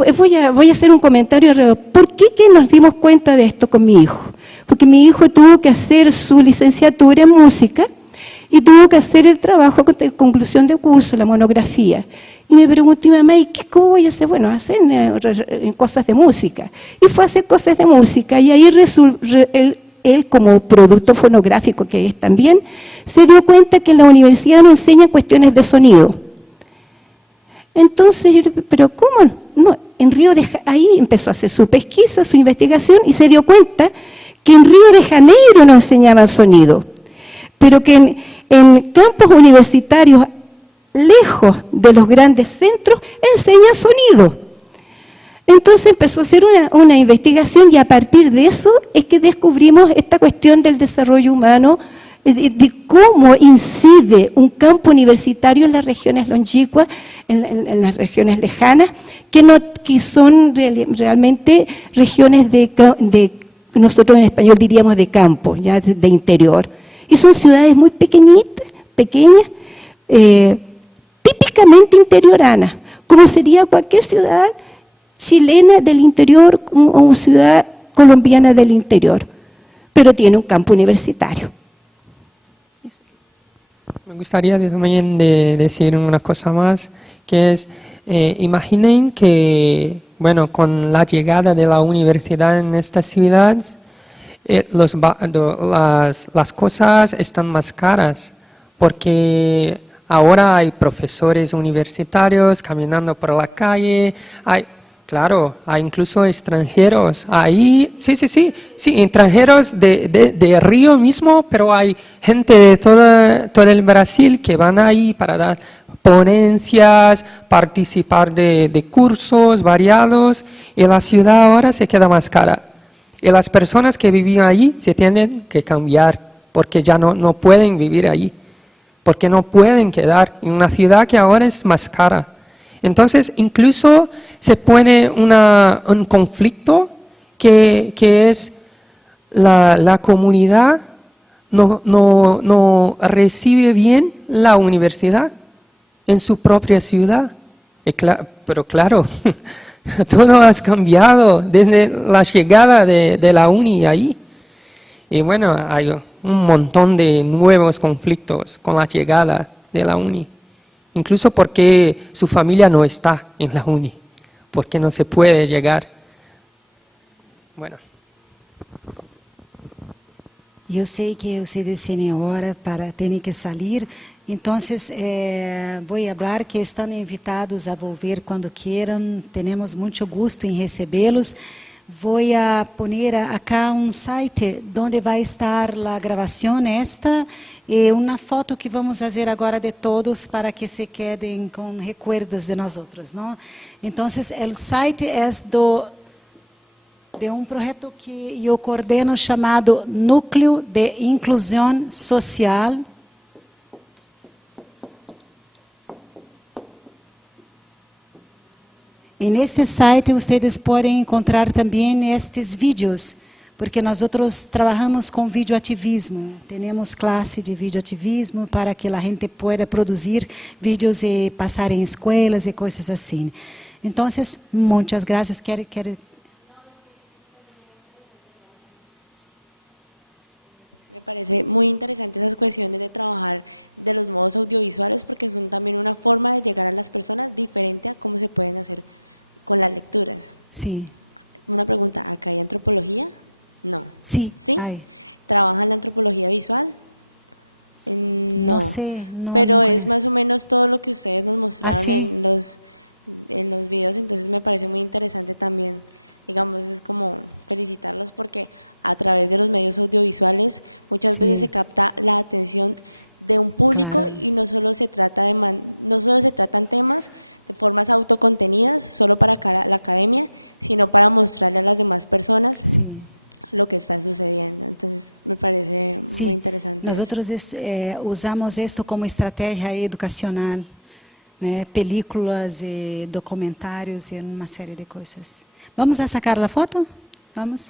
voy a hacer un comentario alrededor. ¿Por qué que nos dimos cuenta de esto con mi hijo? Porque mi hijo tuvo que hacer su licenciatura en música y tuvo que hacer el trabajo de conclusión de curso, la monografía. Y me preguntó mi mamá, ¿y cómo voy a hacer? Bueno, hacer cosas de música. Y fue a hacer cosas de música y ahí él como producto fonográfico que es también, se dio cuenta que en la universidad no enseñan cuestiones de sonido. Entonces, ¿pero cómo? No, ahí empezó a hacer su pesquisa, su investigación y se dio cuenta que en Río de Janeiro no enseñaban sonido, pero que en campos universitarios lejos de los grandes centros enseñan sonido. Entonces empezó a hacer una investigación y a partir de eso es que descubrimos esta cuestión del desarrollo humano, de cómo incide un campo universitario en las regiones longínquas, en las regiones lejanas, que son realmente regiones de nosotros en español diríamos de campo, ya de interior. Y son ciudades muy pequeñitas, pequeñas, típicamente interioranas, como sería cualquier ciudad chilena del interior o ciudad colombiana del interior, pero tiene un campo universitario. Me gustaría también decir una cosa más, que es, imaginen que, bueno, con la llegada de la universidad en esta ciudad, las cosas están más caras, porque ahora hay profesores universitarios caminando por la calle, claro, hay incluso extranjeros, ahí, sí, extranjeros de Río mismo, pero hay gente de todo el Brasil que van ahí para dar ponencias, participar de cursos variados, y la ciudad ahora se queda más cara. Y las personas que vivían allí se tienen que cambiar, porque ya no pueden vivir allí, porque no pueden quedar en una ciudad que ahora es más cara. Entonces, incluso se pone un conflicto que es la comunidad no recibe bien la universidad en su propia ciudad. Pero claro, todo ha cambiado desde la llegada de la uni ahí. Y bueno, hay un montón de nuevos conflictos con la llegada de la uni. Incluso porque su familia no está en la uni, porque no se puede llegar. Bueno. Eu sei que vocês têm hora para terem que sair, então vou falar que estão invitados a volver quando queiram. Temos muito gosto em recebê-los. Vou poner acá site onde vai estar a gravação esta e uma foto que vamos fazer agora de todos para que se quedem com recuerdos de nós outros, não? Então, o site é de projeto que eu coordeno chamado Núcleo de Inclusão Social. E neste site vocês podem encontrar também estes vídeos, porque nós outros trabalhamos com videoativismo. Temos classe de videoativismo para que a gente possa produzir vídeos e passar em escolas e coisas assim. Então, muitas graças. Quer Me parece muy interesante esas cuestiones de trabajar de los modos audiovisuales porque son también una forma de llegar a las personas diferente a cómo se pueden hacer con las lecturas. Sí. Una pregunta, ¿acá hay antropología? No. Sí, ¿Sí? hay. ¿Trabajan la antropología visual? No. No sé. No, pero no. es más o menos todo lo que ustedes nos mostraron sí. en los videos, entonces me parece muy interesante también. Digamos, es como felicitarlos porque a través de los medios audiovisuales muchas Sí. veces se capta la atención de un público Claro. y no solo se tratan temas de formas autocontenidas solo para la academia, sino para mostrarle a las demás personas Sí. lo que está sucediendo. Entonces me parece Sí. muy interesante. Nosotros usamos esto como estratégia educacional, né? Películas e documentários e uma série de coisas. Vamos a sacar a foto? Vamos.